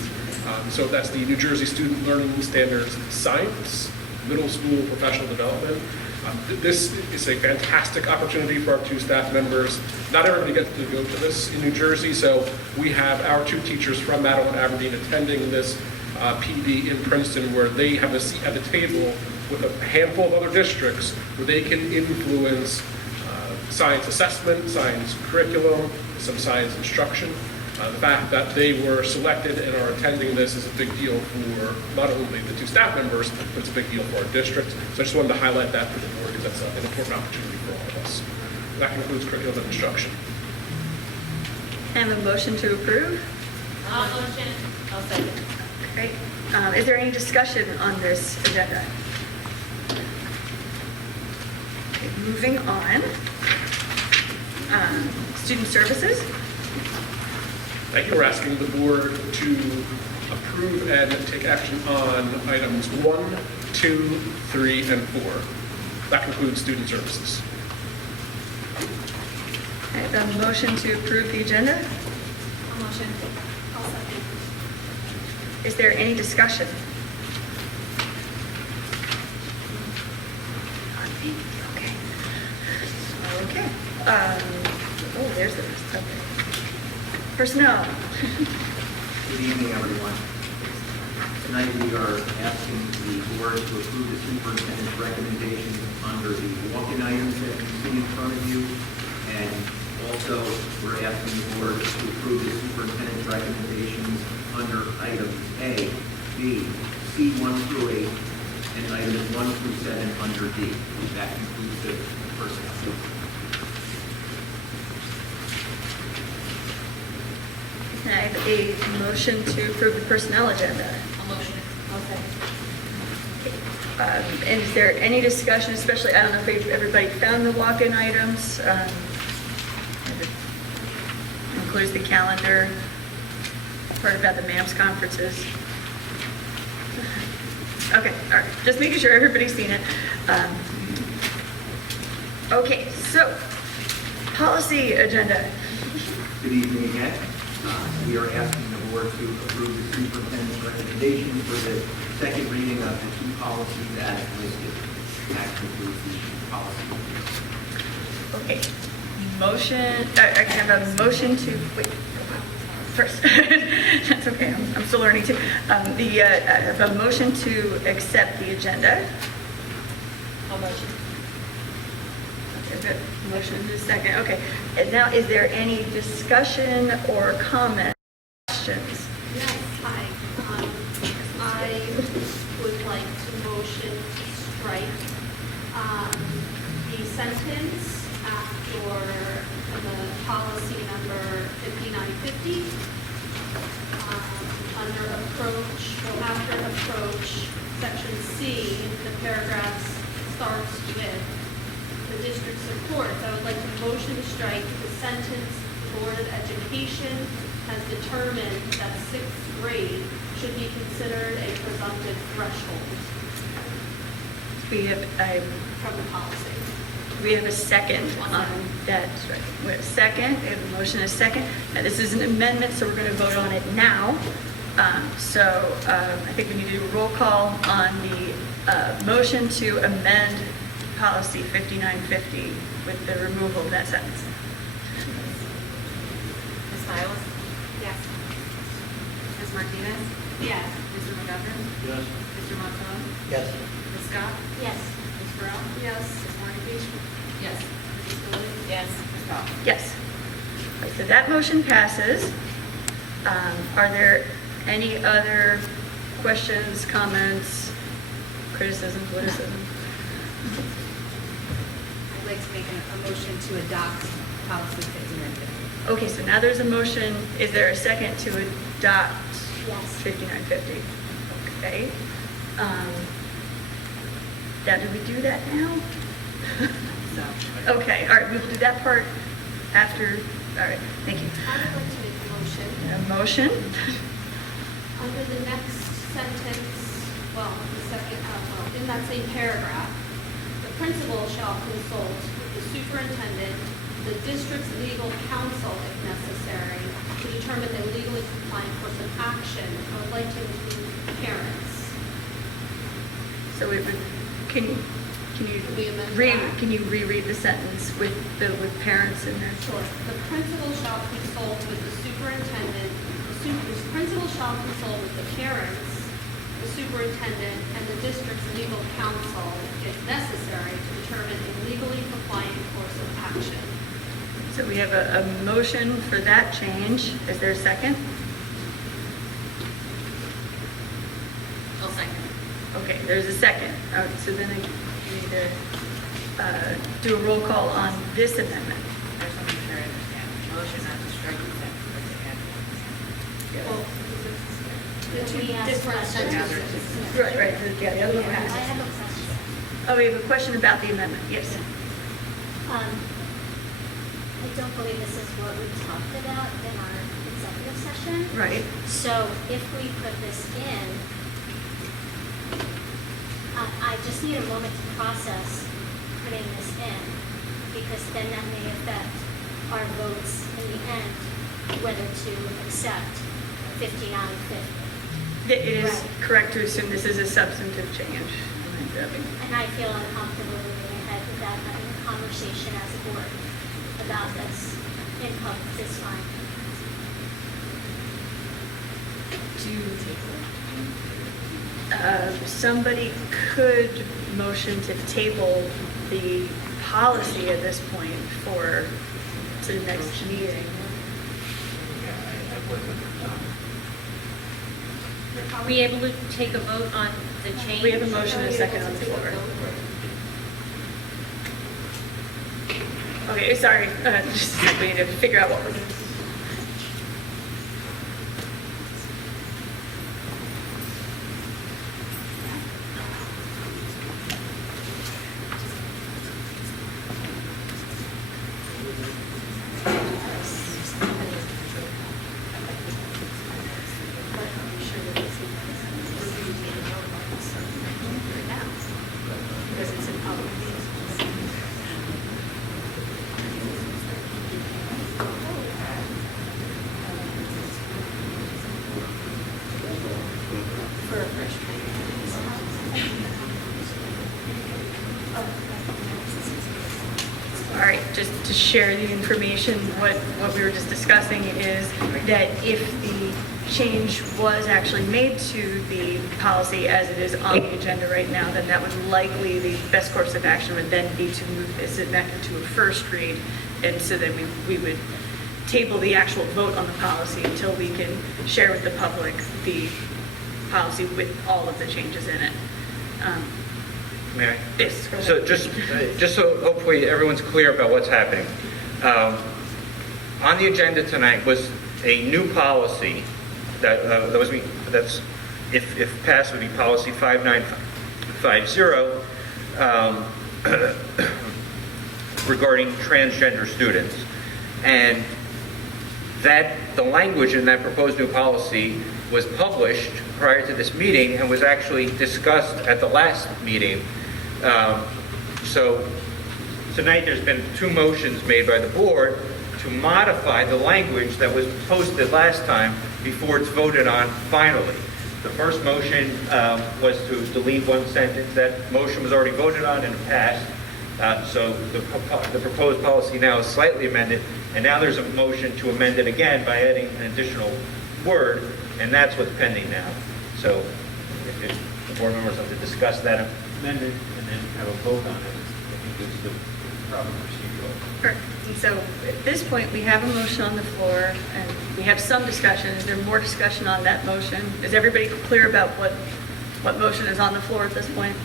So that's the New Jersey Student Learning Standards Science, Middle School Professional Development. This is a fantastic opportunity for our 2 staff members. Not everybody gets to go to this in New Jersey, so we have our 2 teachers from Madeline and Aberdeen attending this PD in Princeton, where they have a seat at the table with a handful of other districts where they can influence science assessment, science curriculum, some science instruction. The fact that they were selected and are attending this is a big deal for not only the 2 staff members, but it's a big deal for our district. So I just wanted to highlight that for the board because that's an important opportunity for all of us. That concludes curriculum and instruction. And a motion to approve? I'll motion. I'll second. Great. Is there any discussion on this agenda? Okay, moving on. Student services? Thank you. We're asking the board to approve and take action on items 1, 2, 3, and 4. That concludes student services. I have a motion to approve the agenda. I'll motion. I'll second. Is there any discussion? Okay. Okay. Oh, there's the rest. Okay. Personnel. Good evening, everyone. Tonight, we are asking the board to approve the superintendent's recommendations under the walk-in items that you see in front of you. And also, we're asking the board to approve the superintendent's recommendations under items A, B, C 1 through 8, and items 1 through 7 under D. That concludes the personnel. Can I have a motion to approve the personnel agenda? I'll motion. I'll second. And is there any discussion, especially, I don't know if everybody found the walk-in items? It includes the calendar, part about the MAMS conferences. Okay, all right, just making sure everybody's seen it. Okay, so, policy agenda. Good evening again. We are asking the board to approve the superintendent's recommendations for the second reading of the 2 policies as listed. That concludes the policy. Okay, motion, I can have a motion to, wait, first. That's okay, I'm still learning too. I have a motion to accept the agenda. I'll motion. Okay, good. Motion is second, okay. And now, is there any discussion or comment, questions? Yes, hi. I would like to motion to strike the sentence after the policy number 5950. Under approach, after approach, section C, the paragraph starts with the district supports. I would like to motion to strike the sentence, the Board of Education has determined that 6th grade should be considered a presumptive threshold We have, from the policy. we have a second on that. We have a second, we have a motion and a second. Now, this is an amendment, so we're going to vote on it now. I think we need to do a roll call on the motion to amend policy 5950 with the removal of that sentence. Ms. Stiles? Yes. Ms. Martinez? Yes. Mr. McGovern? Yes. Mr. Montalvo? Yes. Ms. Scott? Yes. Ms. Burrell? Yes. Ms. Morganby? Yes. Mrs. Stewart? Yes. Ms. Powell? Yes. Right, so that motion passes. Are there any other questions, comments, criticisms, witticisms? I'd like to make a motion to adopt policy 5950. Okay, so now there's a motion. Is there a second to adopt Yes. 5950? Okay. Now, do we do that now? So, Okay, all right, we'll do that part after All right, thank you. I would like to make a motion. A motion? Under the next sentence, well, the second, in that same paragraph, the principal shall consult with the superintendent, the district's legal counsel if necessary, to determine the legally compliant course of action. I would like to include parents. So we would, can you we amend that? can you reread the sentence with parents in there? Sure. The principal shall consult with the superintendent, the principal shall consult with the parents, the superintendent, and the district's legal counsel, if necessary, to determine a legally compliant course of action. So we have a motion for that change. Is there a second? I'll second. Okay, there's a second. All right, so then I need to do a roll call on this amendment. I just want to make sure I understand. Motion not to strike the sentence, but to add. Well, the two We asked different questions. sentences. Right, yeah, the other one I passed. have a question. Oh, we have a question about the amendment, yes. I don't believe this is what we talked about in our executive session. Right. So if we put this in, I just need a moment to process putting this in, because then that may affect our votes in the end, whether to accept 5950. It is Right. correct to assume this is a substantive change. And I feel uncomfortable moving ahead without having a conversation as a board about this in public this time. Somebody could motion to table the policy at this point to the next meeting. Are we able to take a vote on the change? We have a motion and a second on the floor. Okay, sorry, just a second, we need to figure out what we're doing. All right, just to share the information, what we were just discussing is that if the change was actually made to the policy as it is on the agenda right now, then that would likely, the best course of action would then be to move this back into a first read. And so then we would table the actual vote on the policy until we can share with the public the policy with all of the changes in it. May I? Yes, go ahead. So just so hopefully everyone's clear about what's happening. On the agenda tonight was a new policy that's, if passed, would be policy 5950 regarding transgender students. And that the language in that proposed new policy was published prior to this meeting and was actually discussed at the last meeting. So tonight there's been two motions made by the board to modify the language that was posted last time before it's voted on finally. The first motion was to delete one sentence. That motion was already voted on and passed. So the proposed policy now is slightly amended, and now there's a motion to amend it again by adding an additional word, and that's what's pending now. So if the board members have to discuss that amendment and then have a vote on it, I think this is the proper procedural. Correct. And so at this point, we have a motion on the floor, and we have some discussion. Is there more discussion on that motion? Is everybody clear about what motion is on the floor at this point?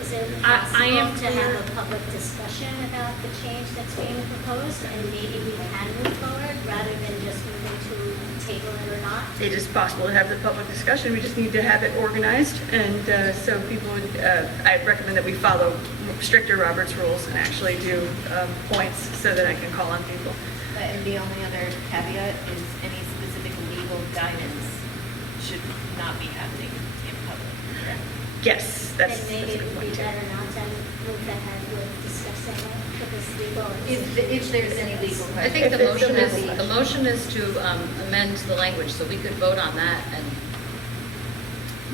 Is it I possible am to have a public discussion about the change that's being proposed, and maybe we can move forward rather than just moving to table it or not? It is possible to have the public discussion. We just need to have it organized, and so people would, I recommend that we follow stricter Robert's rules and actually do points so that I can call on people. And the only other caveat is any specific legal guidance should not be happening in public, correct? Yes, that's And that's maybe a it good would be point. too. better not to move ahead with discussing it because legal. If there's any legal I question. think If the motion is to amend the language, so we could vote on that and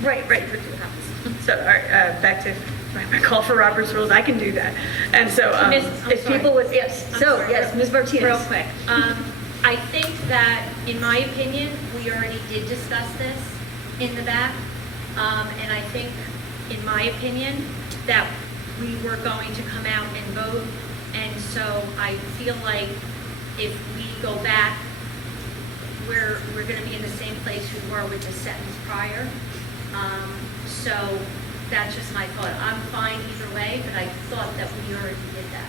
Right, right. see what happens. So, all right, back to my call for Robert's rules, I can do that. And so, I'm if sorry. people would, yes, I'm so, sorry, yes, Ms. Martinez. Real quick. I think that, in my opinion, we already did discuss this in the back. And I think, in my opinion, that we were going to come out and vote. And so I feel like if we go back, we're going to be in the same place we were with the sentence prior. So that's just my thought. I'm fine either way, but I thought that we already did that.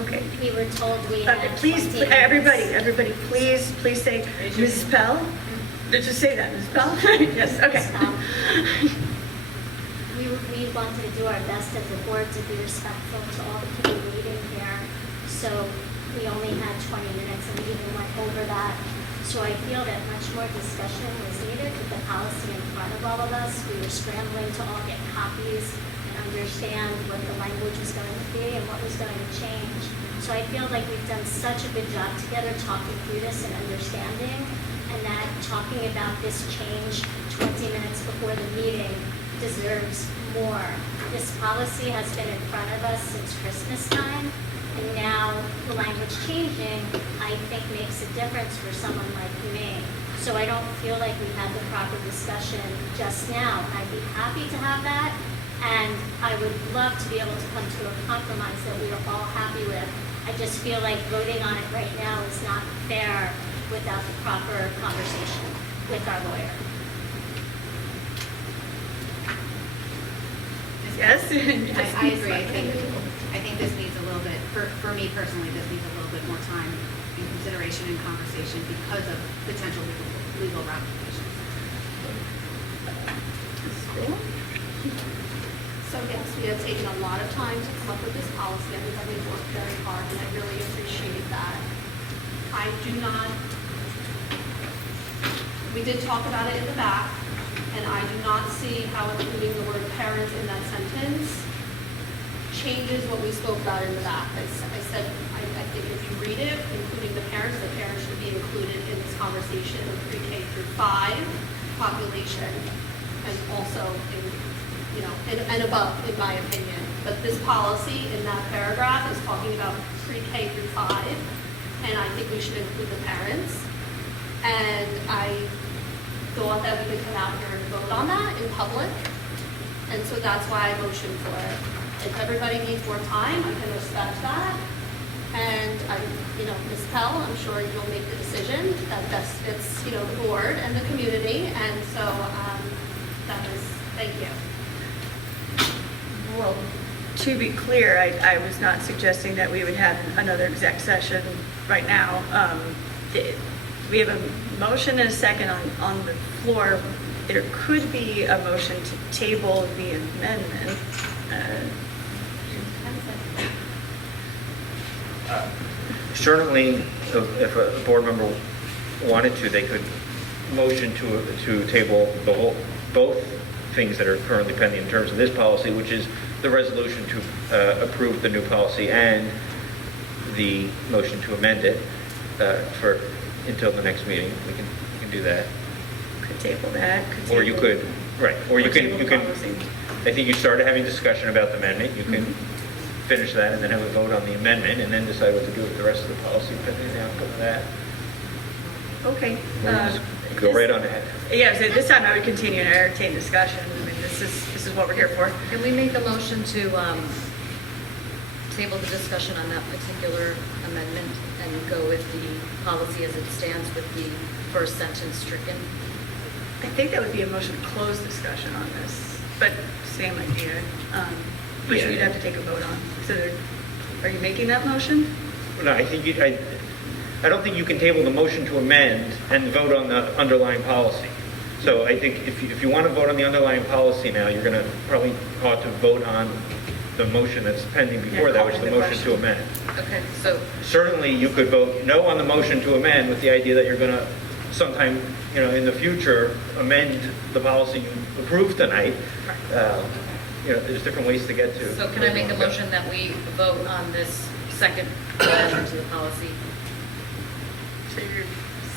Okay. We were told we had Please, 20 minutes. everybody, please say, Mrs. Pell? Just say that, Mrs. Pell? Yes, okay. We wanted to do our best as a board to be respectful to all the people waiting here. So we only had 20 minutes and we even went over that. So I feel that much more discussion was needed with the policy in front of all of us. We were scrambling to all get copies and understand what the language was going to be and what was going to change. So I feel like we've done such a good job together talking through this and understanding, and that talking about this change 20 minutes before the meeting deserves more. This policy has been in front of us since Christmas time, and now the language changing, I think, makes a difference for someone like me. So I don't feel like we had the proper discussion just now. I'd be happy to have that, and I would love to be able to come to a compromise that we are all happy with. I just feel like voting on it right now is not fair without the proper conversation with our lawyer. Yes? I agree. I think this needs a little bit, for me personally, this needs a little bit more time in consideration and conversation because of potential legal ramifications. So yes, we have taken a lot of time to come up with this policy. Everybody worked very hard, and I really appreciate that. I do not, we did talk about it in the back, and I do not see how including the word parents in that sentence changes what we spoke about in the back. I said, I think if you read it, including the parents should be included in this conversation of pre-K through 5 population, and also in, and above, in my opinion. But this policy in that paragraph is talking about pre-K through 5, and I think we should include the parents. And I thought that we could come out here and vote on that in public, and so that's why I motioned for it. If everybody needs more time, I can respect that. And Ms. Pell, I'm sure you'll make the decision that best fits, the board and the community. And so thank you. Well, to be clear, I was not suggesting that we would have another exec session right now. We have a motion and a second on the floor. There could be a motion to table the amendment. Certainly, if a board member wanted to, they could motion to table both things that are currently pending in terms of this policy, which is the resolution to approve the new policy and the motion to amend it until the next meeting. We can do that. Could table that. Or you could, right, or you table can, policy. I think you started having discussion about the amendment. You can finish that and then have a vote on the amendment and then decide what to do with the rest of the policy pending the outcome of that. Okay. We'll just go right on ahead. Yeah, so this time I would continue and entertain discussion. I mean, this is what we're here for. Can we make a motion to table the discussion on that particular amendment and go with the policy as it stands with the first sentence stricken? I think that would be a motion to close discussion on this, but same idea, which Yeah. we'd have to take a vote on. So are you making that motion? No, I think I don't think you can table the motion to amend and vote on the underlying policy. So I think if you want to vote on the underlying policy now, you're going to probably ought to vote on the motion that's pending before that, which is the motion to amend. Okay, so, Certainly, you could vote no on the motion to amend with the idea that you're going to sometime, in the future, amend the policy you approved tonight. There's different ways to get to. so can I make a motion that we vote on this second amendment to the policy?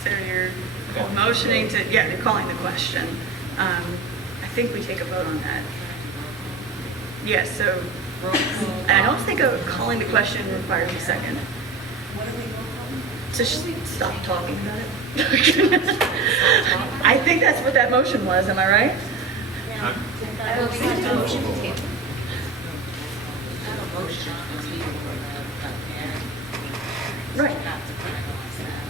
So you're motioning to, you're calling the question. I think we take a vote on that. Yes, so, and I don't think calling the question requires a second. What are we voting Just stop talking about it. I think that's what that motion was, am I right? Yeah. I will make a motion to table. Right.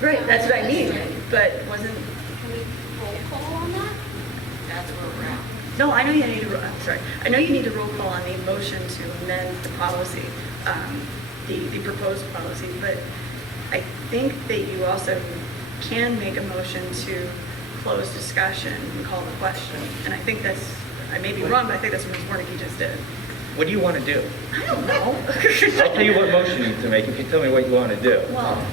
Right, that's what I mean, but wasn't, Can we roll call on that? That's where we're at. no, I know you need to, I'm sorry, I know you need to roll call on the motion to amend the policy, the proposed policy, but I think that you also can make a motion to close discussion and call the question, and I think that's, I may be wrong, but I think that's what Ms. Warnicki just did. What do you want to do? I don't know. I'll tell you what motion you need to make if you tell me what you want to do. Well,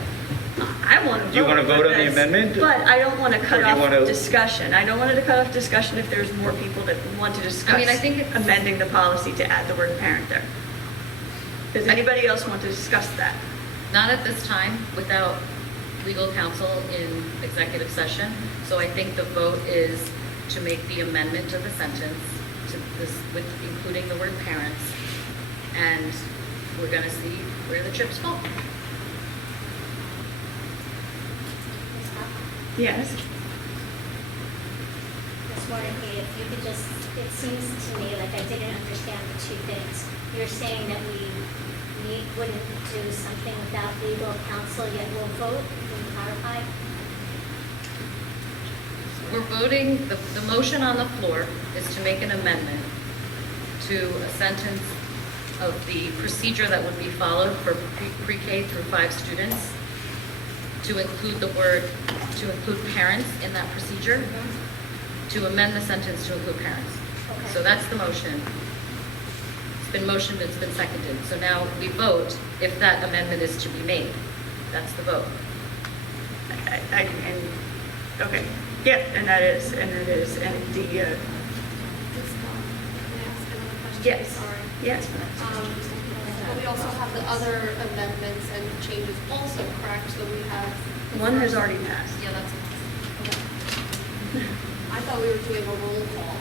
I want to vote. Do you want to vote on the but that's- amendment? But I don't want to cut Or do you off want to- discussion. I don't want to cut off discussion if there's more people that want to discuss I mean, I think it's- amending the policy to add the word parent there. Does anybody else want to discuss that? Not at this time, without legal counsel in executive session. So I think the vote is to make the amendment to the sentence, to this, with including the word parents, and we're going to see where the chips fall. Yes. Ms. Warnicki, if you could just, it seems to me like I didn't understand the two things. You're saying that we wouldn't do something without legal counsel, yet we'll vote. Can you clarify? We're voting, the motion on the floor is to make an amendment to a sentence of the procedure that would be followed for pre-K through 5 students, to include the word, to include parents in that procedure, to amend the sentence to include parents. Okay. So that's the motion. It's been motioned, it's been seconded. So now we vote if that amendment is to be made. That's the vote. Okay. Yeah, and that is, and the, Can I ask another question? yes. Sorry. Yes. But we also have the other amendments and changes also, correct? So we have. One has already passed. Yeah, that's. I thought we were doing a roll call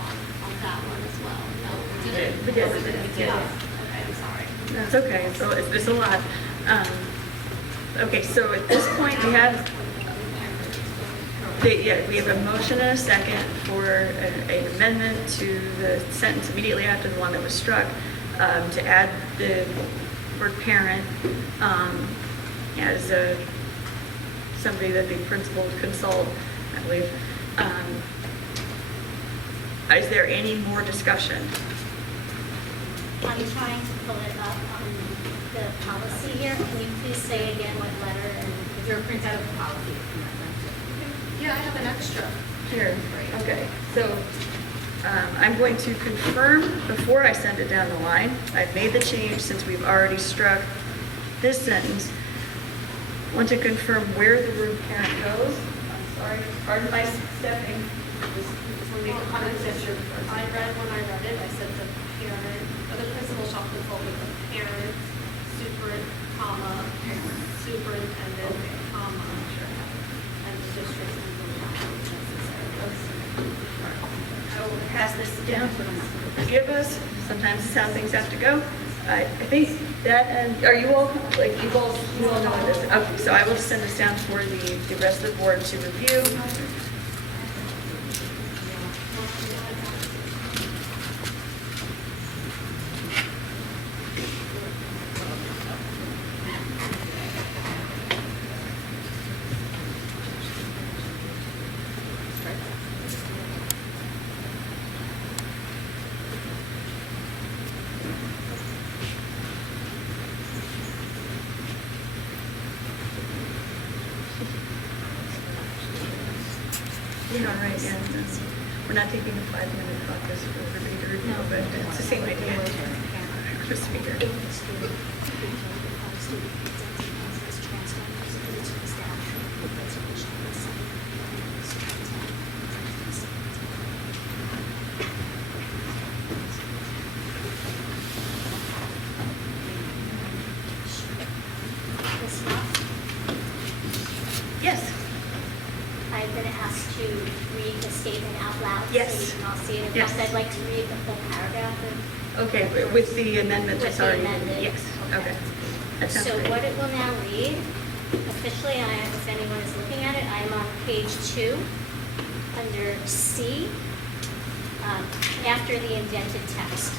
on that one as well. No, we didn't. We did. Okay, I'm sorry. That's okay, so it's a lot. Okay, so at this point, we have, we have a motion and a second for an amendment to the sentence immediately after the one that was struck, to add the word parent as somebody that the principal would consult, I believe. Is there any more discussion? I'm trying to pull it up on the policy here. Can you please say again what letter and Is there a printout of the policy? Yeah, I have an extra. Here, okay, so I'm going to confirm before I send it down the line. I've made the change since we've already struck this sentence. Want to confirm where the word parent goes. I'm sorry, pardon my stepping. I read when I read it, I said the parent, or the principal shall consult with the parent, superintendent, comma, and the district's legal counsel if necessary. I will pass this down. Forgive us, sometimes it's how things have to go. I think that, and are you all, like, you all know what this is? Okay, so I will send this down for the rest of the board to review. Yeah, right, yeah. We're not taking a 5-minute caucus for everybody to review, but it's the same idea. Chris Speaker. If the student, if a student identifies as transgender, so it's the staff, that's officially assigned. Ms. Ruff, Yes. I've been asked to read the statement out loud. Yes. So you can all see it. In Yes. fact, I'd like to read the full paragraph of Okay, with the amendment With that's the already. amended. Yes, okay. That sounds So great. what it will now read, officially, if anyone is looking at it, I am on page 2, under C, after the indented text.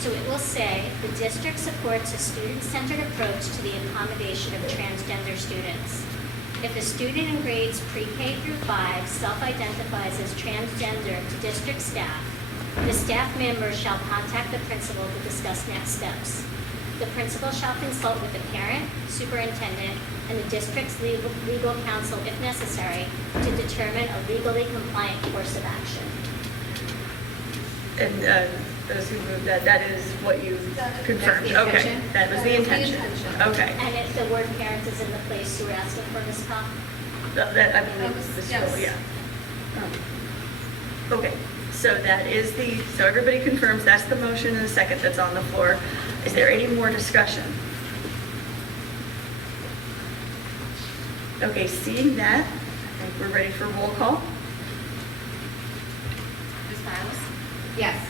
So it will say, "The district supports a student-centered approach to the accommodation of transgender students. If a student in grades pre-K through 5 self-identifies as transgender to district staff, the staff member shall contact the principal to discuss next steps. The principal shall consult with the parent, superintendent, and the district's legal counsel if necessary to determine a legally compliant course of action." And those who moved that, that is what you confirmed? That's the Okay, intention. that was the That was the intention. intention. Okay. And if the word parent is in the place you were asking for, Ms. Pop? That, I mean, this, Yes. yeah. Okay, so that is the, so everybody confirms that's the motion and the second that's on the floor. Is there any more discussion? Okay, seeing that, I think we're ready for roll call. Ms. Miles? Yes.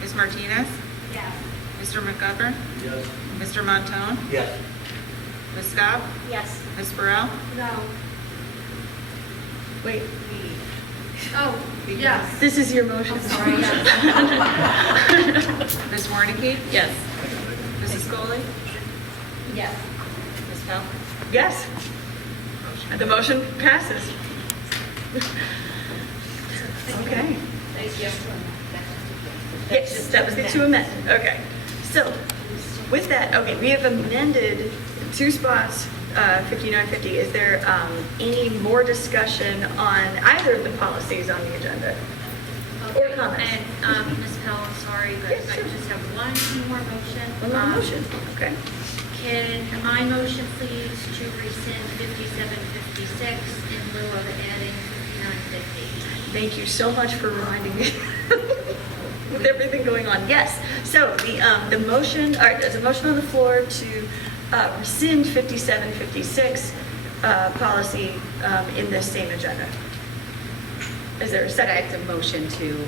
Ms. Martinez? Yes. Mr. McGovern? Yes. Mr. Montone? Yes. Ms. Scott? Yes. Ms. Burrell? No. Wait, Oh, yes. this is your motion. Sorry, Ms. Warnicki? Yes. Mrs. Scully? Yes. Ms. Pell? Yes. And the motion passes. Okay. Thank you. Yes, that was the two amended, okay. So, with that, okay, we have amended 2 spots, 5950. Is there any more discussion on either of the policies on the agenda? Or Okay, comments? and Ms. Pell, I'm sorry, but Yes, I sure. just have one more motion. One more motion, okay. Can I motion please to rescind 5756 in lieu of adding 5950? Thank you so much for reminding me with everything going on. Yes, so the motion, all right, there's a motion on the floor to rescind 5756 policy in this same agenda. Is there a second? That's a motion to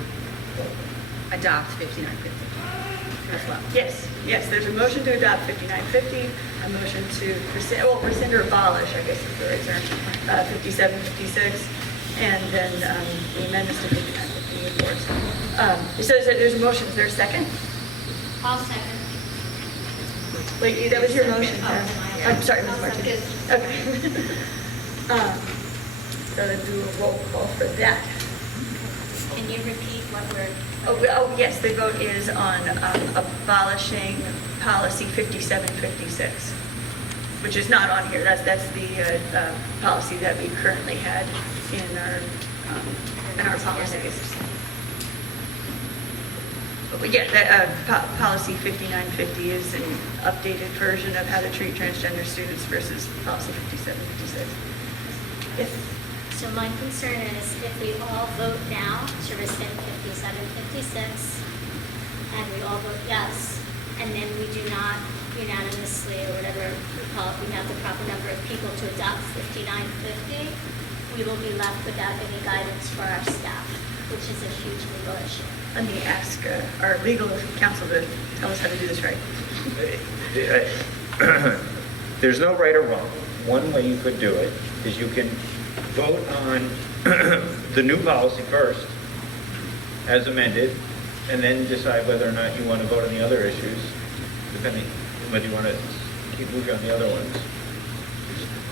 adopt 5950 as well. Yes, yes, there's a motion to adopt 5950, a motion to rescind or abolish, I guess is the right term, 5756, and then the amendments to 5950 reports. So there's a motion, is there a second? I'll second. Wait, that was your motion. Oh, I'm sorry, Ms. I'll Martinez. Okay. So then do a roll call for that. Can you repeat what we're? Oh, yes, the vote is on abolishing policy 5756, which is not on here. That's the policy that we currently had in our policies. But yeah, policy 5950 is an updated version of how to treat transgender students versus policy 5756. Yes. So my concern is if we all vote now to rescind 5756, and we all vote yes, and then we do not unanimously, or whatever we call it, we have the proper number of people to adopt 5950, we will be left without any guidance for our staff, which is a huge legal issue. Let me ask our legal counsel to tell us how to do this right. There's no right or wrong. One way you could do it is you can vote on the new policy first, as amended, and then decide whether or not you want to vote on the other issues, depending whether you want to keep moving on the other ones.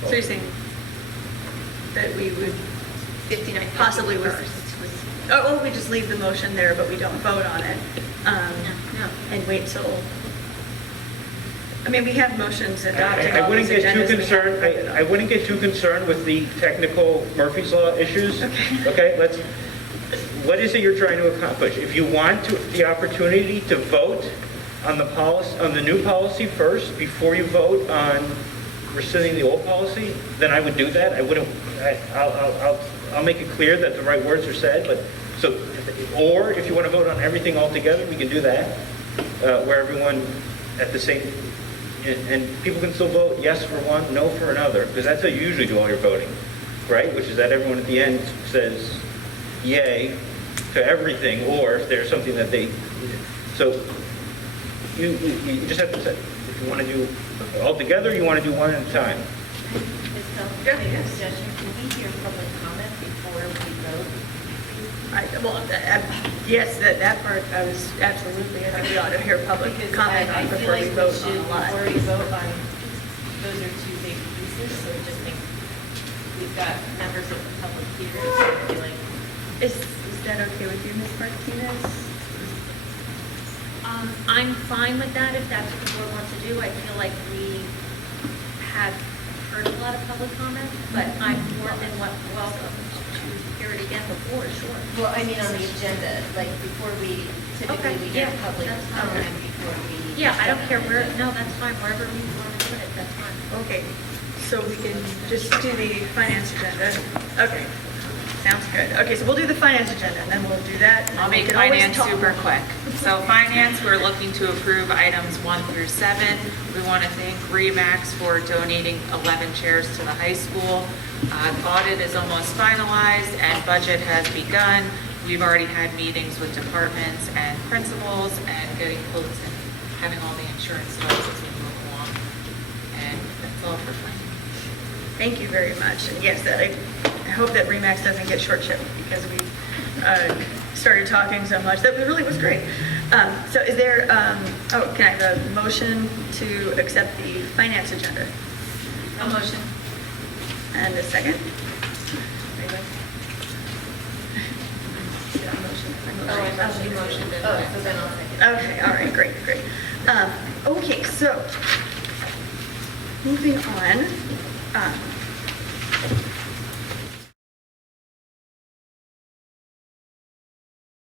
So you're saying that we would 59 possibly with, first. oh, we just leave the motion there, but we don't vote on it? No. And wait till, I mean, we have motions adopting I all wouldn't these get too agendas. we concerned, haven't voted on. I wouldn't get too concerned with the technical Murphy's Law issues. Okay, what is it you're trying to accomplish? If you want the opportunity to vote on the policy, on the new policy first, before you vote on rescinding the old policy, then I would do that. I wouldn't, I'll make it clear that the right words are said, but, so, or if you want to vote on everything all together, we can do that, where everyone at the same, and people can still vote yes for one, no for another, because that's how you usually do all your voting, right? Which is that everyone at the end says yay to everything, or if there's something that they, so you just have to say, if you want to do all together, you want to do one at a time. Ms. Bell, Yeah. can I make a suggestion? Can we hear public comment before we vote? Yes, that part, I was absolutely, I think we ought to hear public Because comment I on feel before we like we vote should, on a lot. before we vote on, those are two big pieces, so I just think we've got members of the public here, so I feel like, Is that okay with you, Ms. Martinez? I'm fine with that if that's what the board wants to do. I feel like we have heard a lot of public comment, but I'm more than welcome to hear it again before, sure. well, I mean, on the agenda, like, before we, typically we yeah, get public that's fine. comment before we. Yeah, I don't care where, no, that's fine, wherever we want to do it, that's fine. Okay, so we can just do the finance agenda. Okay, sounds good. Okay, so we'll do the finance agenda, and then we'll do that. and I'll then we make can always finance talk. super quick. So finance, we're looking to approve items 1 through 7. We want to thank RE/MAX for donating 11 chairs to the high school. Audit is almost finalized and budget has begun. We've already had meetings with departments and principals and getting quotes and having all the insurance starts as we move along. And that's all for finance. Thank you very much. And yes, that I hope that RE/MAX doesn't get short-shifted because we started talking so much. That really was great. So is there, can I have a motion to accept the finance agenda? A motion. And a second? You motioned it. Oh, so then I'll take it. Okay, all right, great. Okay, so moving on.